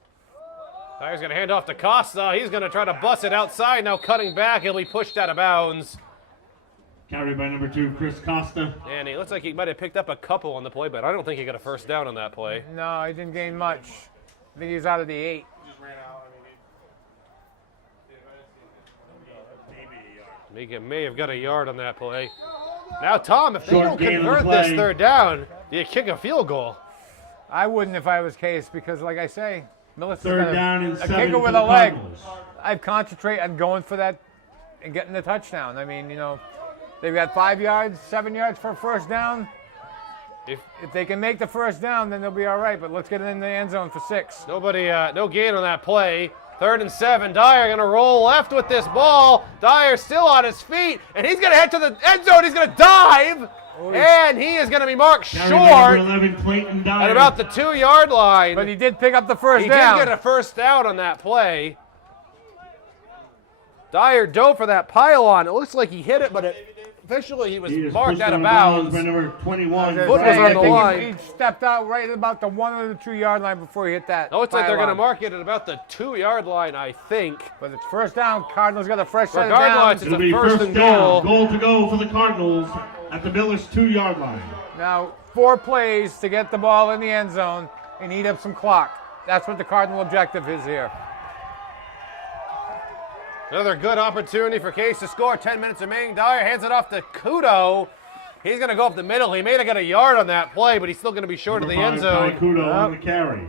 Dyer's going to hand off to Costa. He's going to try to bust it outside. Now cutting back, he'll be pushed out of bounds. Carried by number 2, Chris Costa. And he looks like he might have picked up a couple on the play, but I don't think he got a first down on that play. No, he didn't gain much. I think he's out of the 8. He may have got a yard on that play. Now, Tom, if they Short don't gain on the convert this play. 3rd down, do you kick a field goal? I wouldn't if I was Case because, like I say, Millis has Third got down and a 7 kicker for with the a leg. Cardinals. I'd concentrate on going for that and getting the touchdown. I mean, they've got 5 yards, 7 yards for a first down. If they can make the first down, then they'll be all right. But let's get it in the end zone for 6. Nobody, no gain on that play. 3rd and 7. Dyer going to roll left with this ball. Dyer still on his feet, and he's going to head to the end zone. He's going to dive, and he is going to be marked short at about the 2-yard line. But he did pick up the first down. He did get a first down on that play. Dyer dove for that pylon. It looks like he hit it, but officially he was marked out of bounds. By number 21. Foot was on the line. He stepped out right about the 1 or the 2-yard line before he hit that. It looks like they're going to pylon. mark it at about the 2-yard line, I think. But it's first down. Cardinals got a fresh set of Regardless, downs. it's It'll a be first and goal. down. Goal to go for the Cardinals at the Millis 2-yard line. Now, 4 plays to get the ball in the end zone and eat up some clock. That's what the Cardinal objective is here. Another good opportunity for Case to score. 10 minutes remaining. Dyer hands it off to Kudo. He's going to go up the middle. He may have got a yard on that play, but he's still going to be short of the end zone. Kudo on the carry.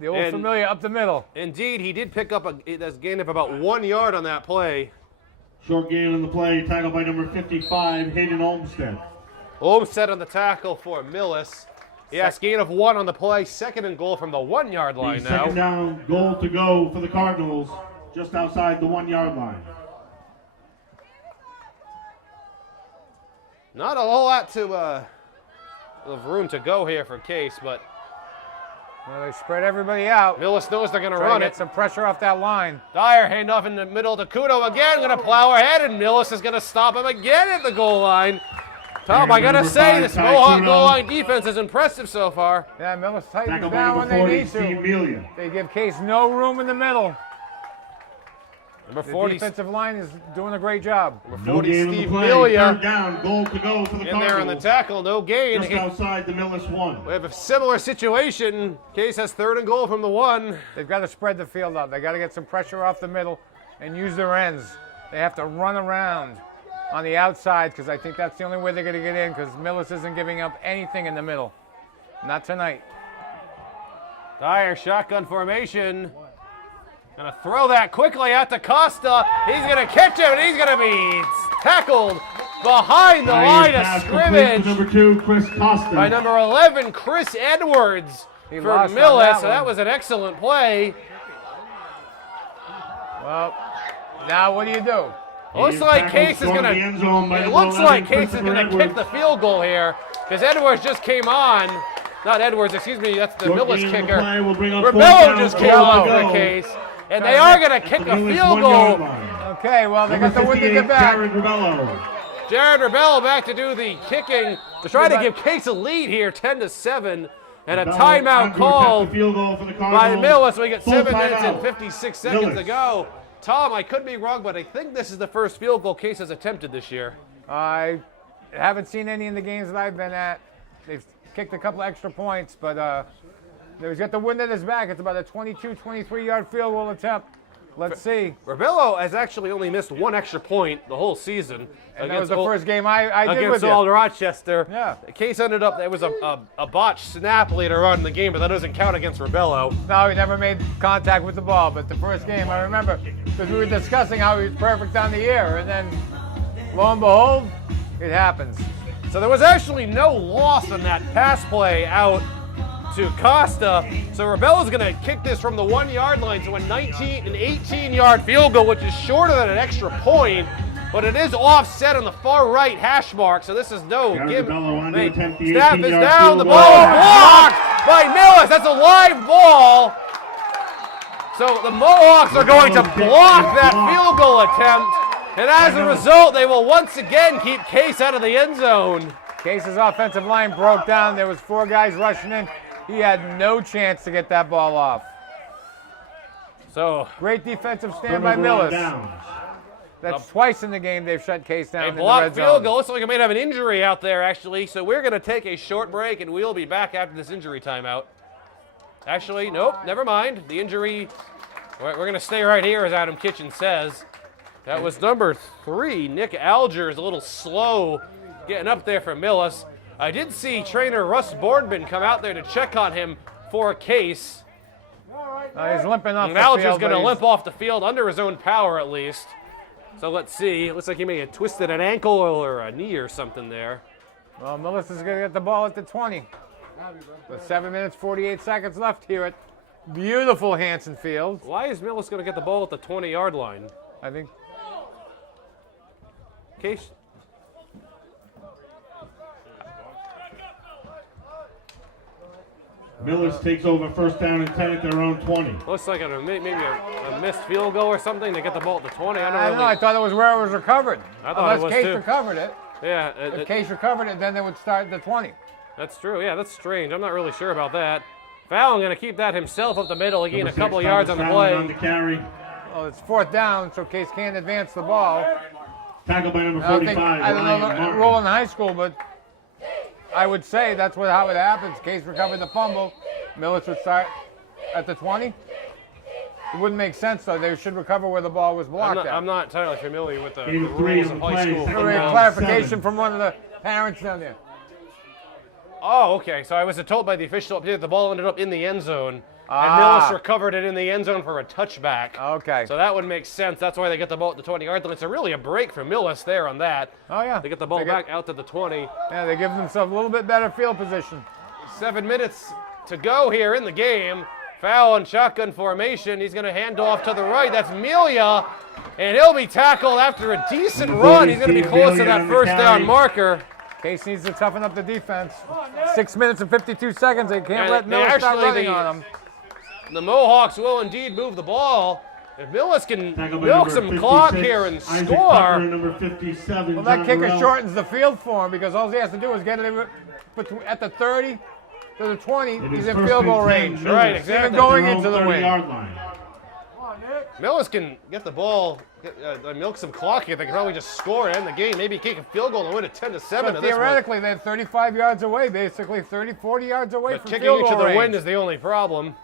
The old familiar up the middle. Indeed, he did pick up a gain of about 1 yard on that play. Short gain on the play, tackled by number 55, Hayden Olmstead. Olmstead on the tackle for Millis. Yes, gain of 1 on the play. 2nd and goal from the 1-yard line now. Second down, goal to go for the Cardinals, just outside the 1-yard line. Not a whole lot of room to go here for Case, but Well, they spread everybody out. Millis knows they're going to Try run to it. get some pressure off that line. Dyer handoff in the middle to Kudo again. Going to plow ahead, and Millis is going to stop him again at the goal line. Tom, I got to say, this Mohawk goal line defense is impressive so far. Yeah, Millis tightens Tackled by down when number they 40, need Steve to. Melia. They give Case no room in the middle. Number The 40, defensive line is doing a great job. number No 40 gain on the Steve play. Melia Third down, goal to go for the in Cardinals. there on the tackle. No gain. Just outside the Millis 1. We have a similar situation. Case has 3rd and goal from the 1. They've got to spread the field out. They got to get some pressure off the middle and use their ends. They have to run around on the outside because I think that's the only way they're going to get in because Millis isn't giving up anything in the middle. Not tonight. Dyer shotgun formation. Gonna throw that quickly out to Costa. He's gonna catch him, and he's gonna be tackled behind the line of Pass complete to scrimmage number 2, Chris Costa. by number 11, Chris Edwards He for lost on Millis. that So that one. was an excellent play. Well, now what do you do? Looks like Case is gonna. It looks like Case is gonna kick the field goal here because Edwards just came on. Not Edwards, excuse me. That's the Millis kicker. Rebello just came on for Case. And they are going to kick a field goal. Okay, well, they got the wind to get back. Jared Rebello. Jared Rebello back to do the kicking to try to give Case a lead here, 10-7. And a timeout called by Millis. We get 7 minutes and 56 seconds to go. Tom, I could be wrong, but I think this is the first field goal Case has attempted this year. I haven't seen any in the games that I've been at. They've kicked a couple extra points, but he's got the wind at his back. It's about a 22, 23-yard field goal attempt. Let's see. Rebello has actually only missed 1 extra point the whole season. And that was the first game I did with against you. Old Rochester. Yeah. The Case ended up, there was a botched snap later on in the game, but that doesn't count against Rebello. No, he never made contact with the ball, but the first game, I remember, because we were discussing how he was perfect down the air, and then, lo and behold, it happens. So there was actually no loss on that pass play out to Costa. So Rebello's going to kick this from the 1-yard line to a 19 and 18-yard field goal, which is shorter than an extra point, but it is offset on the far right hash mark. So this is no give. Snap is down. The ball blocked by Millis. That's a live ball. So the Mohawks are going to block that field goal attempt. And as a result, they will once again keep Case out of the end zone. Case's offensive line broke down. There was 4 guys rushing in. He had no chance to get that ball off. So Great defensive stand by Millis. That's twice in the game they've shut Case down a in the blocked red field zone. goal. Looks like I may have an injury out there, actually. So we're going to take a short break, and we'll be back after this injury timeout. Actually, nope, never mind. The injury, we're going to stay right here, as Adam Kitchen says. That was number 3, Nick Algers, a little slow getting up there for Millis. I did see trainer Russ Boardman come out there to check on him for a Case. He's limping off And the Alger's field. going to but limp off the field under his own power, at least. So let's see. It looks like he may have twisted an ankle or a knee or something there. Well, Millis is going to get the ball at the 20. With 7 minutes, 48 seconds left here at beautiful Hanson Field. Why is Millis going to get the ball at the 20-yard line? I think. Case. Millis takes over first down and 10 at their own 20. Looks like maybe a missed field goal or something to get the ball at the 20. I don't know. I thought it was where it was recovered. I thought it was Case too. recovered it. Yeah. If Case recovered it, then they would start at the 20. That's true. Yeah, that's strange. I'm not really sure about that. Fallon going to keep that himself up the middle. He gained a couple of yards on the play. On the carry. Well, it's fourth down, so Case can't advance the ball. Tackled by number 45. I don't know the rule in high school, but I would say that's how it happens. Case recovered the fumble. Millis would start at the 20. It wouldn't make sense, though. They should recover where the ball was blocked at. I'm not entirely familiar with the Gain of rules 3 of on the high play. school. Second A down, clarification 7. from one of the parents down there. Oh, okay. So I was told by the official up here that the ball ended up in the end zone, and Ah. Millis recovered it in the end zone for a touchback. Okay. So that would make sense. That's why they get the ball at the 20-yard line. It's really a break for Millis there on that. Oh, yeah. They get the ball back out to the 20. Yeah, they give themselves a little bit better field position. 7 minutes to go here in the game. Foul and shotgun formation. He's going to hand off to the right. That's Melia, and he'll be tackled after a decent run. He's going to be close to that first down marker. Case needs to toughen up the defense. 6 minutes and 52 seconds. They can't And let they Millis start actually- running on them. The Mohawks will indeed move the ball. If Millis can Tackled by milk number some 56, clock here and Isaac score. Tucker, number 57. Well, that John kicker Burrell. shortens the field for him because all he has to do is get it at the 30 to the 20. It He's is in first field and goal 10, range. Millis Right, at exactly. Even going their into the own win. 30-yard line. Millis can get the ball, milk some clock here. They can probably just score and end the game. Maybe kick a field goal and win it 10-7. But at this point. theoretically, they're 35 yards away, basically 30, 40 yards away But from kicking field it to goal the range. wind is the only problem.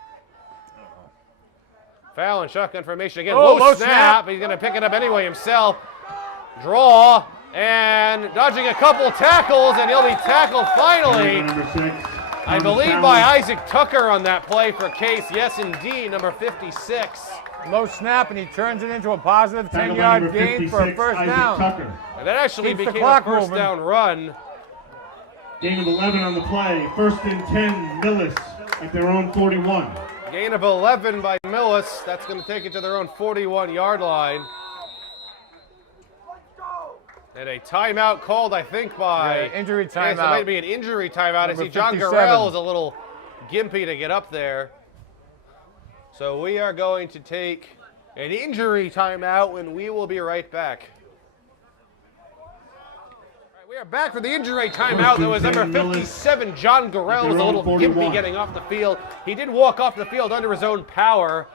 Foul and shotgun formation again. Oh, low low snap. snap. He's going to pick it up anyway himself. Draw and dodging a couple tackles, and he'll be tackled finally. Number 6. I believe by Isaac Tucker on that play for Case. Yes, indeed, number 56. Low snap, and he turns it into a positive Tackled by number 10-yard gain for a 56, first Isaac down. Tucker. And that actually Keeps the became a clock first moving. down run. Gain of 11 on the play. First and 10, Millis at their own 41. Gain of 11 by Millis. That's going to take it to their own 41-yard line. And a timeout called, I think, by... Yeah, injury Yes, timeout. it might be an injury timeout. I Number see John 57. Garrell is a little gimpy to get up there. So we are going to take an injury timeout, and we will be right back. We are back for the injury timeout. That was number 57, John Garrell, was a little gimpy getting off the field. He did walk off the field under his own power.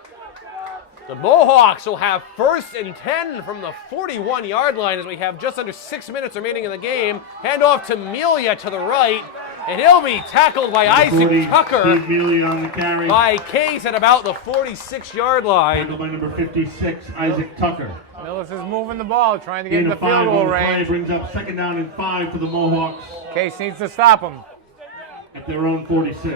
The Mohawks will have first and 10 from the 41-yard line as we have just under 6 minutes remaining in the game. Hand off to Melia to the right, and he'll be tackled by Isaac Tucker Steve Mealy on the carry. by Case at about the 46-yard line. Tackled by number 56, Isaac Tucker. Millis is moving the ball, trying to get Gain in the of field 5 goal on the play. range. Brings up second down and 5 for the Mohawks Case needs to stop him. at their own 46.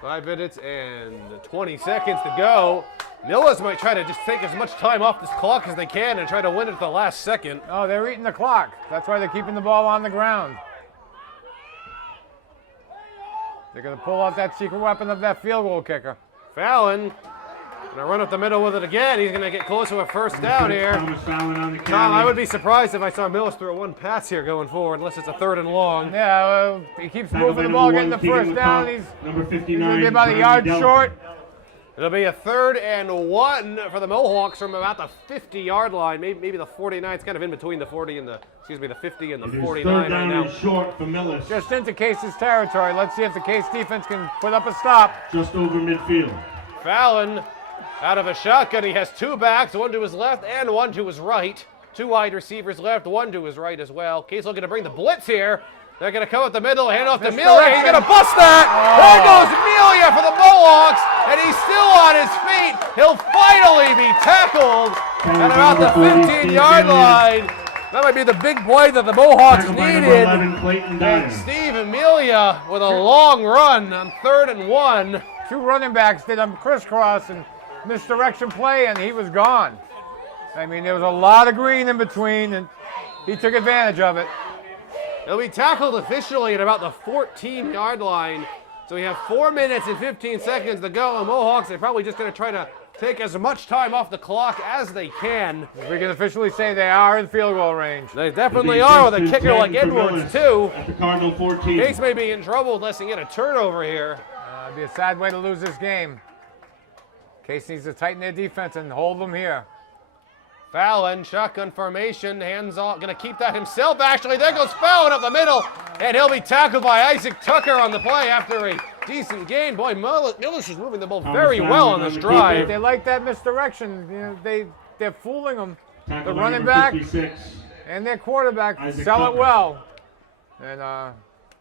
5 minutes and 20 seconds to go. Millis might try to just take as much time off this clock as they can and try to win it at the last second. Oh, they're eating the clock. That's why they're keeping the ball on the ground. They're going to pull out that secret weapon of that field goal kicker. Fallon gonna run up the middle with it again. He's gonna get close to a first down here. Thomas Fallon on the carry. Tom, I would be surprised if I saw Millis throw one pass here going forward, unless it's a 3rd and long. Yeah, he keeps Tackled by moving the ball, number getting the 1, Keegan first down. McCock. He's number going 59. to be about a Brian yard Delpit. short. It'll be a 3rd and 1 for the Mohawks from about the 50-yard line. Maybe the 49. It's kind of in between the 40 and the 50 and the It is 49 third right down now. and short for Millis. Just into Case's territory. Let's see if the Case defense can put up a stop. Just over midfield. Fallon out of a shotgun. He has 2 backs, 1 to his left and 1 to his right. 2 wide receivers left, 1 to his right as well. Case looking to bring the blitz here. They're going to come up the middle, hand off to Melia. He's going to bust that. There goes Melia for the Mohawks, and he's still on his feet. He'll finally be tackled at about the 15-yard line. That might be the big play that the Mohawks Tackled by number needed. 11, Clayton And Dyer. Steve Amelia with a long run on 3rd and 1. 2 running backs did a crisscross, and misdirection play, and he was gone. I mean, there was a lot of green in between, and he took advantage of it. He'll be tackled officially at about the 14-yard line. So we have 4 minutes and 15 seconds to go. The Mohawks are probably just going to try to take as much time off the clock as they can. We can officially say they are in field goal range. They definitely are with a kicker like Edwards, Millis too. At the Cardinal 14. Case may be in trouble unless they get a turnover here. It'd be a sad way to lose this game. Case needs to tighten their defense and hold them here. Fallon, shotgun formation, hands off, gonna keep that himself actually. There goes Fallon up the middle, and he'll be tackled by Isaac Tucker on the play after a decent gain. Boy, Millis is moving the ball very well on this drive. They like that misdirection. You know, they're fooling them. The Tackle running number back 56. and their quarterback Isaac sell it Tucker. well. And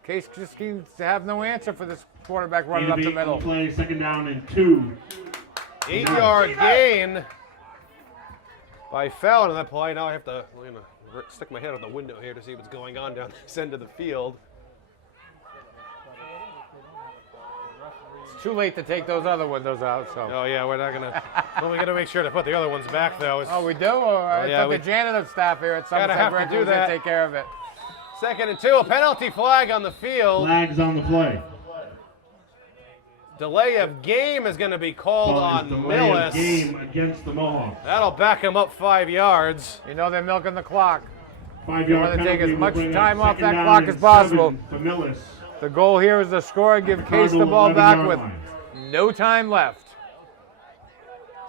Case just seems to have no answer for this quarterback running up the middle. Play, 2nd down and 2. 8-yard gain by Fallon on that play. Now I have to stick my head out the window here to see what's going on down this end of the field. It's too late to take those other windows out. So. Oh yeah, we're not gonna. Well, we gotta make sure to put the other ones back though. Oh, we do? I yeah, thought the janitor staff here at Gotta have to Somerset-Berkley do was going that. to take care of it. 2nd and 2, a penalty flag on the field. Flags on the play. Delay of game is going to be called on Delay of Millis. game against the Mohawks. That'll back him up 5 yards. You know they're milking the clock. 5-yard wanna take penalty as will much bring time up off that 2nd down clock and as possible. 7 For Millis. The goal here is to score and give Case the Cardinal ball back 11-yard with line. no time left.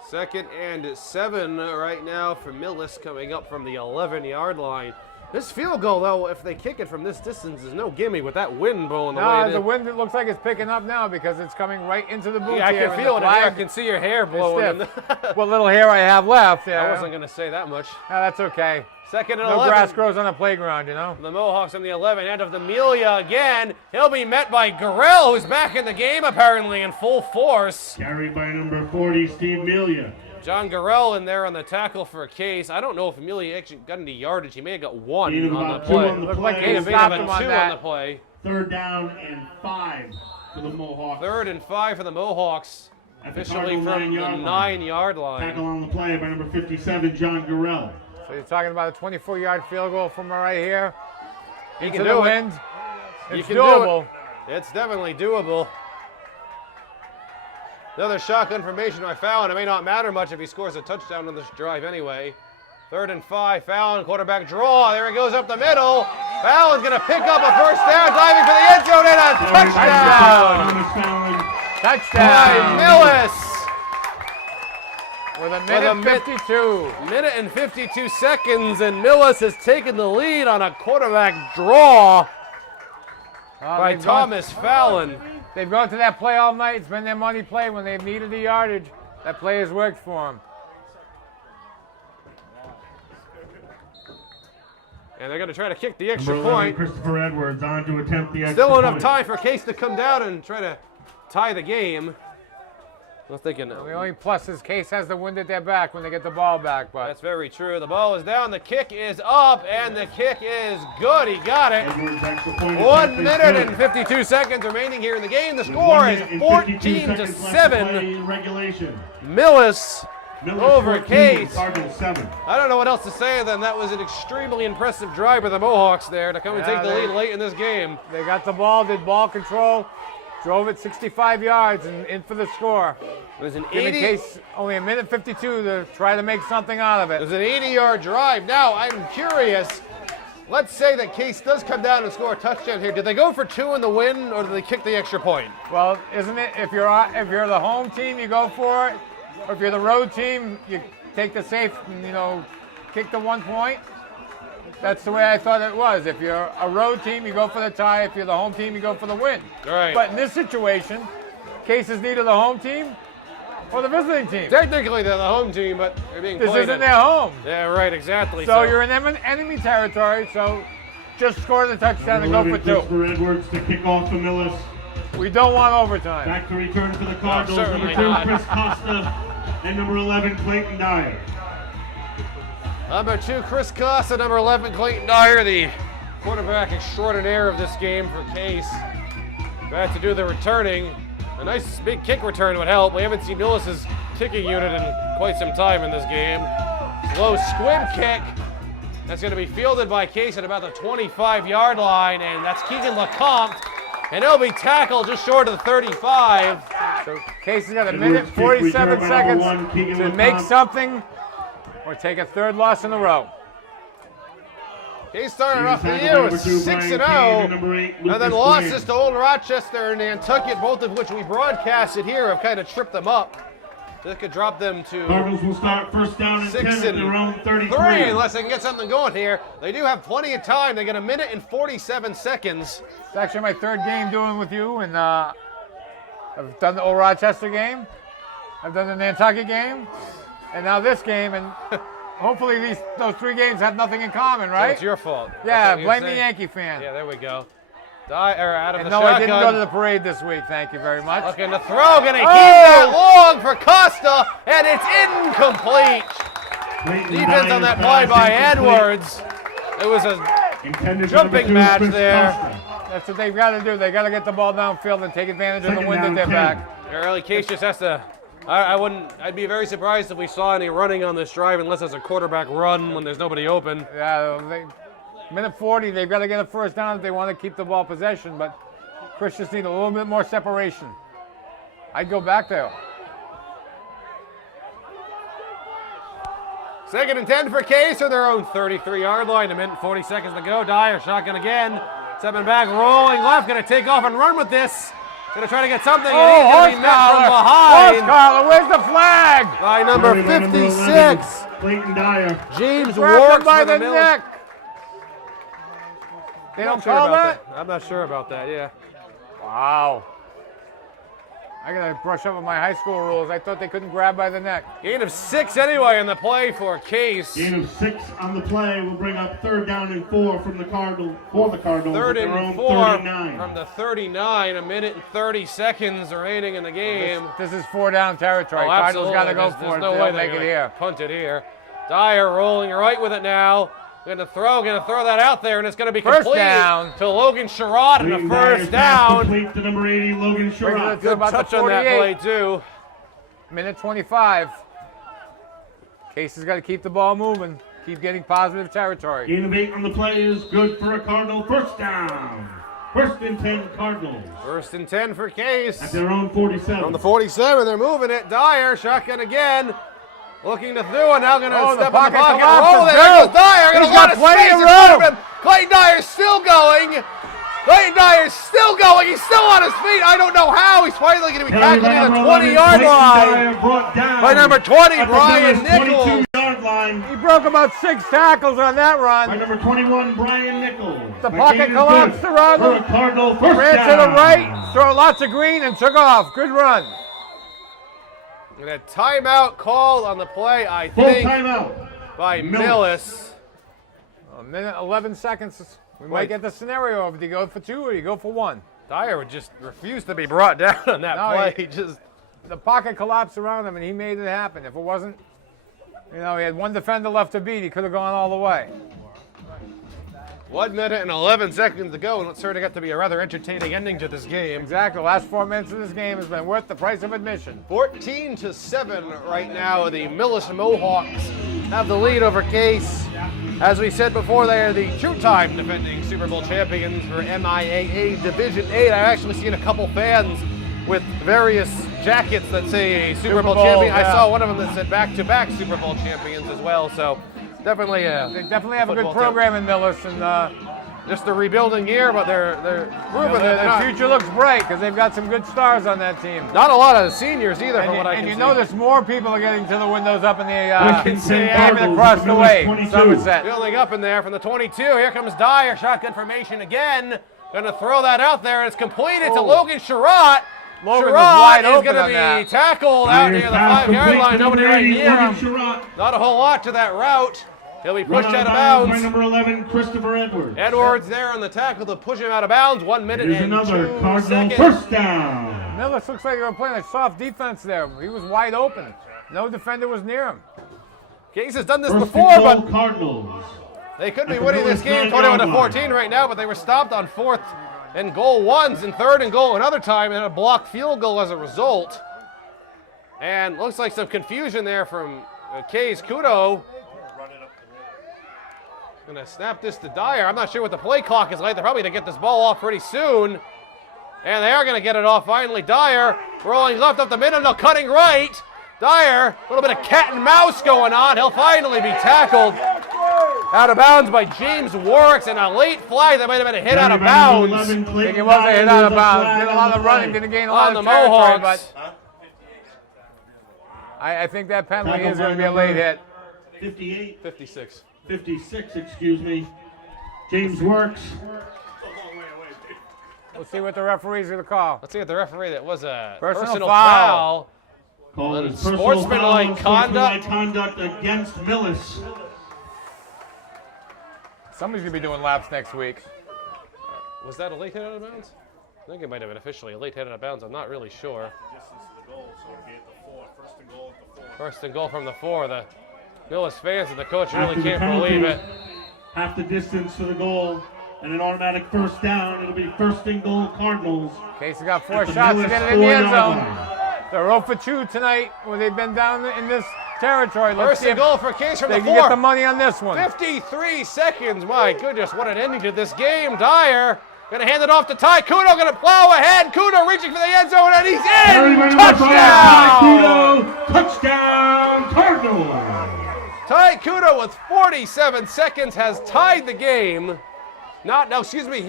2nd and 7 right now for Millis coming up from the 11-yard line. This field goal, though, if they kick it from this distance, is no gimme with that wind blowing the way it No, the is. wind it looks like it's picking up now because it's coming right into the booth Yeah, I here. can and feel the it. I flag can see your hair is blowing. stiff. What little hair I have left. Yeah. I wasn't going to say that much. No, that's okay. 2nd and No 11. grass grows on a playground, you know. The Mohawks on the 11, end of the Amelia again. He'll be met by Garrell, who's back in the game apparently in full force. Carried by number 40, Steve Melia. John Garrell in there on the tackle for a Case. I don't know if Amelia actually got any yardage. He may have got 1 Gain of on the about 2 play. on the Looked like play. he May have stopped been him 2 on on that. the play. 3rd down and 5 for the Mohawks. 3rd and 5 for the Mohawks. At the Officially Cardinal from the 9-yard 9-yard line. Tackle on the play by number 57, John Garrell. So you're talking about a 24-yard field goal from right here. He Into can the do it. wind. You It's can do doable. it. It's definitely doable. Another shotgun formation by Fallon. It may not matter much if he scores a touchdown on this drive anyway. 3rd and 5, Fallon, quarterback draw. There he goes up the middle. Fallon's going to pick up a 1st down, diving for the end zone, and a touchdown Thomas Fallon. by Touchdown. Millis. With a With minute a min- 52. Minute and 52 seconds, and Millis has taken the lead on a quarterback draw by They've Thomas Fallon. They've gone to that play all night. It's been their money play when they've needed the yardage. That play has worked for them. And they're going to try to kick the extra Number 11, point. Christopher Edwards on to attempt the extra Still enough point. time for Case to come down and try to tie the game. I'm thinking The only plus is Case has the wind at their back when they get the ball back. But that's very true. The ball is down, the kick is up, and the kick is good. He got it. Edwards extra point 1 attempt is minute good. and 52 seconds remaining here in the game. The With score 1 is minute and 14 52 to seconds left to 7. play in regulation. Millis Millis over 14, Case. Cardinals 7. I don't know what else to say than that was an extremely impressive drive by the Mohawks there to come and Yeah, take the they- lead late in this game. they got the ball, did ball control, drove it 65 yards and in for the score. It was an Giving 80. Case only a minute 52 to try to make something out of It it. was an 80-yard drive. Now, I'm curious. Let's say that Case does come down and score a touchdown here. Did they go for 2 in the win, or did they kick the extra point? Well, isn't it? If you're the home team, you go for it. Or if you're the road team, you take the safe. Kick the 1 point. That's the way I thought it was. If you're a road team, you go for the tie. If you're the home team, you go for the win. Right. But in this situation, Case is neither the home team or the visiting team. Technically, they're the home team, but they're being This played isn't at- their home. Yeah, right, exactly. So you're in enemy territory. So just score the touchdown and go for 2. Christopher Edwards to kick off for Millis. We don't want overtime. Back to return for the Cardinals. certainly Number 2, not. Chris Costa. And number 11, Clayton Dyer. Number 2, Chris Costa. Number 11, Clayton Dyer, the quarterback extraordinaire of this game for Case. Back to do the returning. A nice big kick return would help. We haven't seen Millis' kicking unit in quite some time in this game. Slow squib kick. That's going to be fielded by Case at about the 25-yard line, and that's Keegan LeCompte. And he'll be tackled just short of the 35. So Case has got a minute, 47 seconds to make something or take a third loss in a row. Case started off the year with 6-0, and then losses to Old Rochester and Nantucket, both of which we broadcasted here, have kind of tripped them up. This could drop them to Cardinals will start first down and 10 at their own 33. Unless they can get something going here. They do have plenty of time. They get a minute and 47 seconds. It's actually my third game doing with you, and I've done the Old Rochester game, I've done the Nantucket game, and now this game, and hopefully those 3 games have nothing in common, right? So it's your fault. Yeah, blame the Yankee fan. Yeah, there we go. Out of and the no, shotgun. I didn't go to the parade this week. Thank you very much. Looking to throw, gonna keep that long for Costa, and it's incomplete. Defense on that play by Edwards. It was a jumping match there. That's what they've got to do. They got to get the ball downfield and take advantage of the wind at their back. Early Case just has to. I'd be very surprised if we saw any running on this drive unless it's a quarterback run when there's nobody open. Yeah, minute 40, they've got to get a first down if they want to keep the ball possession, but Christians need a little bit more separation. I'd go back there. 2nd and 10 for Case or their own 33-yard line. A minute and 40 seconds to go. Dyer shotgun again. Stepping back, rolling left, going to take off and run with this. Going to try to get something, and he's going to be met from behind. Horse, where's the flag? By number 56, Clayton Dyer. James Grabbed Works him by for the Millis. neck. They don't call that? I'm not sure about that, yeah. Wow. I got to brush up on my high school rules. I thought they couldn't grab by the neck. Gain of 6 anyway in the play for Case. Gain of 6 on the play will bring up 3rd down and 4 from the Cardinals. For the Cardinals. 3rd their and own 4 39. from the 39. A minute and 30 seconds remaining in the game. This is 4-down territory. Oh, Cardinals got to go There's for it. no They'll way make they're it here. Punt it here. Dyer rolling right with it now. Going to throw that out there, and it's going to be First complete down to Logan Sherrod and a Clayton first Dyer's pass down. complete to number 80, Logan Sherrod. Good about touch the on that 48. play, too. Minute 25. Case has got to keep the ball moving. Keep getting positive territory. Gain of 8 on the play is good for a Cardinal first down. 1st and 10 Cardinals. 1st and 10 for Case. At their own 47. On the 47, they're moving it. Dyer, shotgun again. Looking to throw, and now going to step in the pocket. collapses. There goes Dyer. He's Got a got lot of plenty space of in front of room. him. Clayton Dyer's still going. Clayton Dyer's still going. He's still on his feet. I don't know how. He's finally going to be tackled at the 20-yard line by number 20, Brian Nichols. 22-yard line. He broke about 6 tackles on that run. By number 21, Brian Nichols. The pocket collapsed around for him. a Cardinal first Ran down. to the right, throw lots of green, and took off. Good run. And a timeout called on the play, I Full think, timeout. by Millis. A minute, 11 seconds. We might get the scenario of do you go for 2 or you go for 1. Dyer would just refuse to be brought down on that play. He just the pocket collapsed around him, and he made it happen. If it wasn't, he had 1 defender left to beat, he could have gone all the way. 1 minute and 11 seconds to go, and it's certainly got to be a rather entertaining ending to this game. Exactly. The last 4 minutes of this game has been worth the price of admission. 14-7 right now. The Millis Mohawks have the lead over Case. As we said before, they are the 2-time defending Super Bowl champions for MIAA Division 8. I've actually seen a couple fans with various jackets that say Super Bowl champion. Yeah. I saw one of them that said back-to-back Super Bowl champions as well. So definitely, They definitely have a good program in Millis, and just a rebuilding year, but they're proving that their future looks bright because they've got some good stars on that team. not a lot of seniors either, from what I can And see. you notice more people are getting to the windows up in the Wilkinson even Cardinals, across the Millis way. 22. Somerset. Building up in there from the 22. Here comes Dyer. Shotgun formation again. Going to throw that out there, and it's completed to Logan Sherrod. Logan was Sherrod wide is open going to on be that. tackled out near the 5-yard line. Nobody right near him. Sherrod. Not a whole lot to that route. He'll be Run pushed out out of by bounds. number 11, Christopher Edwards. Edwards there on the tackle to push him out of bounds. 1 minute Here's and another 2 Cardinal seconds. first down. Millis looks like they were playing a soft defense there. He was wide open. No defender was near him. Case has done this First before, and goal, but Cardinals. they could be At the winning this Millis game 9-yard 21-14 right now, but they were stopped on 4th and goal once, and third and goal another time, and a blocked field goal as a result. And looks like some confusion there from Kay's Kudo. Gonna snap this to Dyer. I'm not sure what the play clock is like. They're probably gonna get this ball off pretty soon. And they are gonna get it off finally. Dyer rolling left up the middle, no, cutting right. Dyer, a little bit of cat and mouse going on. He'll finally be tackled out of bounds by James Warwicks, and a late flag that might have been a hit out of bounds. I think it was a hit out of bounds. Did a lot of running, didn't gain a lot of territory, but I think that penalty is going to be a late hit. 58. 56. 56, excuse me. James Works. We'll see what the referee's going to call. Let's see what the referee, that was a Personal foul. Called Sportsmanlike conduct against Millis. Somebody's going to be doing laps next week. Was that a late hit out of bounds? I think it might have been officially a late hit out of bounds. I'm not really sure. First and goal from the 4. The Millis fans and the coach really can't believe it. Half the distance to the goal and an automatic first down. It'll be first and goal Cardinals. Casey got 4 shots to get it in the end zone. They're 0 for 2 tonight when they've been down in this territory. Let's First and goal for Case from the 4. They can get the money on this one. 53 seconds. My goodness, what an ending to this game. Dyer gonna hand it off to Ty Kudo, gonna plow ahead. Kudo reaching for the end zone, and he's in! Touchdown! Kudo, touchdown, Cardinals! Ty Kudo with 47 seconds has tied the game. He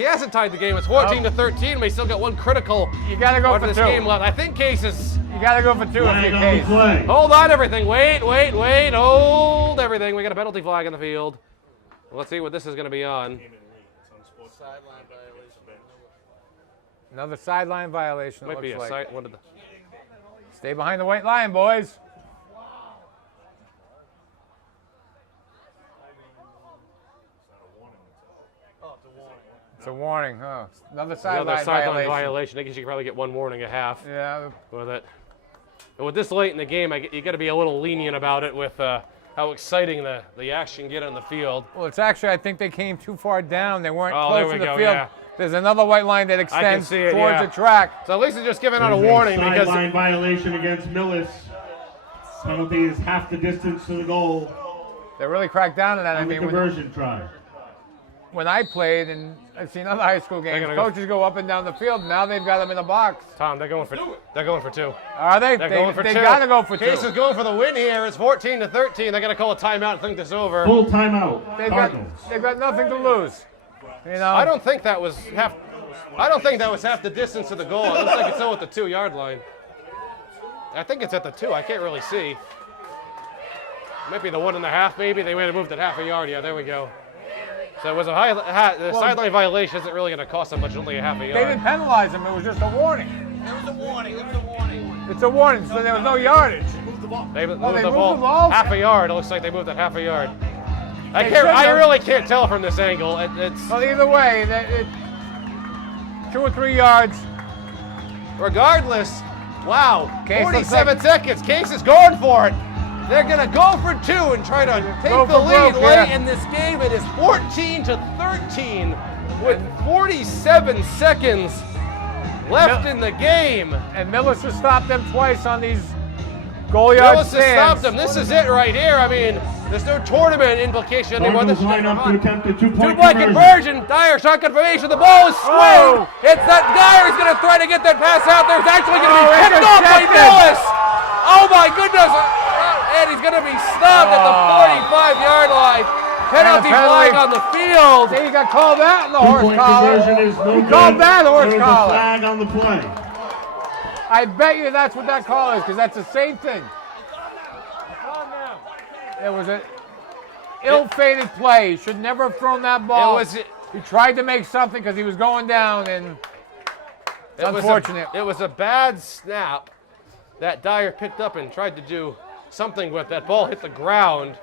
hasn't tied the game. It's 14-13. We still got one critical. You gotta go for this 2. game left. I think Case is. You gotta go for 2 if you're Case. Hold on, everything. Wait. Hold everything. We got a penalty flag on the field. Let's see what this is going to be on. Another sideline violation. Might be a side. What did the? Stay behind the white line, boys. It's a warning, huh? Another sideline violation. I guess you could probably get one warning a half. Yeah. With it. And with this late in the game, you got to be a little lenient about it with how exciting the action get on the field. Well, it's actually, I think they came too far down. They weren't there close we to the go, field. yeah. There's another white line that extends see it, towards yeah. the track. So at least it's just giving out a warning because sideline violation against Millis. Penalty is half the distance to the goal. They really cracked down on that. On the conversion try. When I played, and I've seen other high school games, coaches go up and down the field. Now they've got them in a box. Tom, they're going for 2. Are they? They're going for 2. They got to go for 2. Case is going for the win here. It's 14-13. They're going to call a timeout and think this over. Full timeout. They've got nothing to lose. You know. I don't think that was half the distance to the goal. It looks like it's still at the 2-yard line. I think it's at the 2. I can't really see. Might be the 1.5, maybe. They might have moved it half a yard. Yeah, there we go. So it was the sideline violation isn't really going to cost them much, only a half a yard. They didn't penalize him. It was just a warning. It was a warning. It's a warning, so there was no yardage. Move the ball. They moved they the moved ball the ball? half a yard. It looks like they moved it half a yard. I really can't tell from this angle. It's Well, either way, 2 or 3 yards. regardless. Wow, Case 47 seconds. Case is going for it. They're going to go for 2 and try to take the lead late in this game. It is 14-13 with 47 seconds left in the game. And Millis has stopped them twice on these goal yard Millis has stopped them. This is it right here. I mean, there's no tournament implication anymore. This is line up to attempt a 2-point conversion. Dyer shot confirmation. The ball is swung. It's that Dyer's going to try to get that pass out there. It's actually going to be picked off by Millis. Oh my goodness. And he's going to be stopped at the 45-yard line. Penalty flag on the field. See, he got called out in the horse collar. Conversion is no He called that horse There's collar. a flag on the play. I bet you that's what that call is, because that's the same thing. It was an ill-fated play. He should never have thrown that ball. He tried to make something because he was going down, and it's unfortunate. It was a bad snap that Dyer picked up and tried to do something with. That ball hit the ground.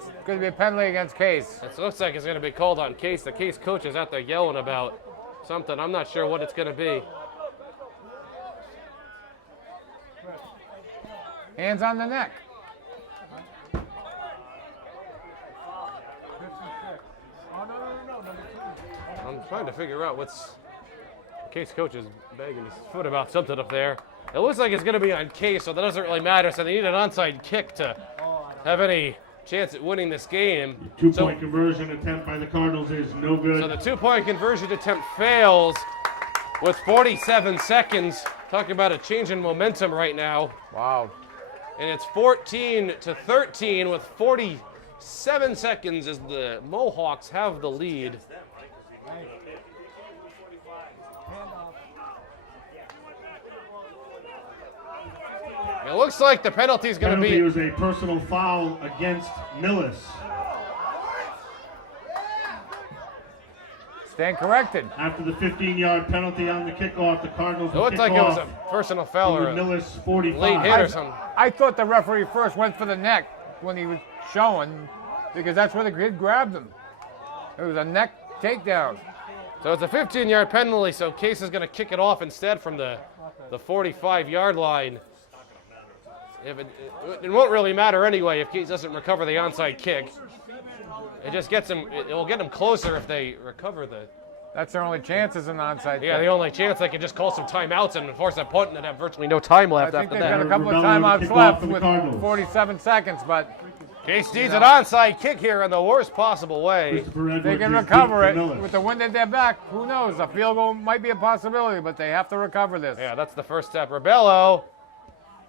It's going to be a penalty against Case. It looks like it's going to be called on Case. The Case coach is out there yelling about something. I'm not sure what it's going to be. Hands on the neck. I'm trying to figure out what's... Case coach is banging his foot about something up there. It looks like it's going to be on Case, so that doesn't really matter. So they need an onside kick to have any chance at winning this game. Two-point conversion attempt by the Cardinals is no good. So the two-point conversion attempt fails with 47 seconds. Talking about a change in momentum right now. Wow. And it's 14-13 with 47 seconds as the Mohawks have the lead. It looks like the penalty is going to be... Penalty was a personal foul against Millis. Stand corrected. After the 15-yard penalty on the kickoff, the Cardinals It will looked kick like it was off a personal foul from or the a Millis 45. late hit or something. I thought the referee first went for the neck when he was showing, because that's where the kid grabbed him. It was a neck takedown. So it's a 15-yard penalty, so Case is going to kick it off instead from the 45-yard line. If it won't really matter anyway if Case doesn't recover the onside kick. It just gets him. It will get them closer if they recover the. That's their only chance is an onside Yeah, kick. the only chance they can just call some timeouts and force a punt and have virtually no time left I think after they've got that. a couple of Rebellion timeouts kick off left for the with Cardinals. 47 seconds, but Case needs an onside kick here in the worst possible way. Christopher Edwards they can is recover deep it for Millis. with the wind at their back. Who knows? A field goal might be a possibility, but they have to recover this. Yeah, that's the first step. Rebello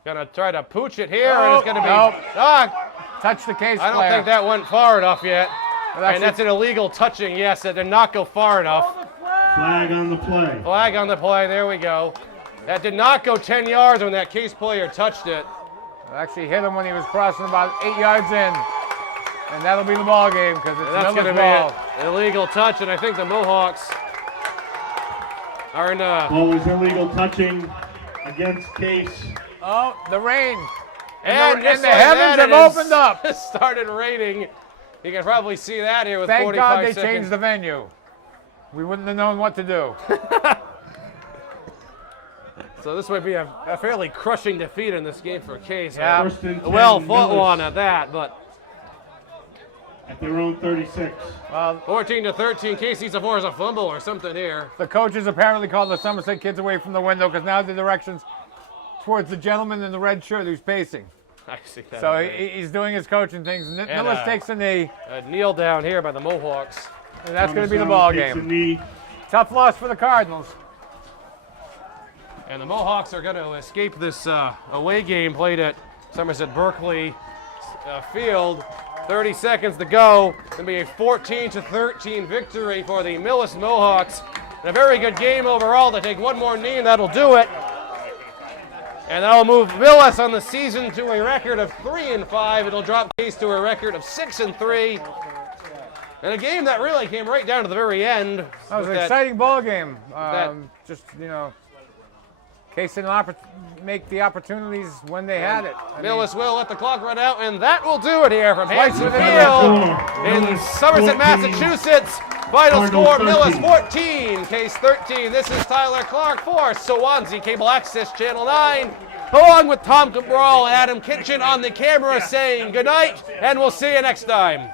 gonna try to pooch it here, and it's gonna be. Nope. Touch the Case I don't player. think that went far enough yet. Well, And that's an illegal touching. Yes, it did not go far enough. Flag on the play. Flag on the play. There we go. That did not go 10 yards when that Case player touched it. It actually hit him when he was crossing about 8 yards in. And that'll be the ball game because it's And that's going to Millis be ball. an illegal touch, and I think the Mohawks are in Ball is illegal touching against Case. Oh, the rain. and the just like heavens that, have it has opened up. started raining. You can probably see that here with Thank 45 God they seconds. changed the venue. We wouldn't have known what to do. So this might be a fairly crushing defeat in this game for Case. Yeah. First and 10, A well-fought Millis one at that, but at their own 36. Well, 14-13. Case needs to force a fumble or something here. the coaches apparently called the Somerset kids away from the window because now the direction's towards the gentleman in the red shirt who's pacing. I see that. So already. he's doing his coaching things. Millis takes a knee, A kneel down here by the Mohawks. and that's going to be the Thomas ball Allen takes a game. knee. Tough loss for the Cardinals. And the Mohawks are going to escape this away game played at Somerset-Berkley Field. 30 seconds to go. It's going to be a 14-13 victory for the Millis Mohawks. And a very good game overall. They take one more knee, and that'll do it. And that'll move Millis on the season to a record of 3-5. It'll drop Case to a record of 6-3. And a game that really came right down to the very end. That was with an exciting ball game. that- Just, Case didn't make the opportunities when they had it. I mean, Millis will let the clock run out, and that will do it here from Twice Hanson within Field the in score. Somerset, 14. Massachusetts. Final Cardinals score, Millis 13. 14, Case 13. This is Tyler Clark for Swansea Cable Access Channel 9, along with Tom Cabral and Adam Kitchen on the camera saying good night, and we'll see you next time.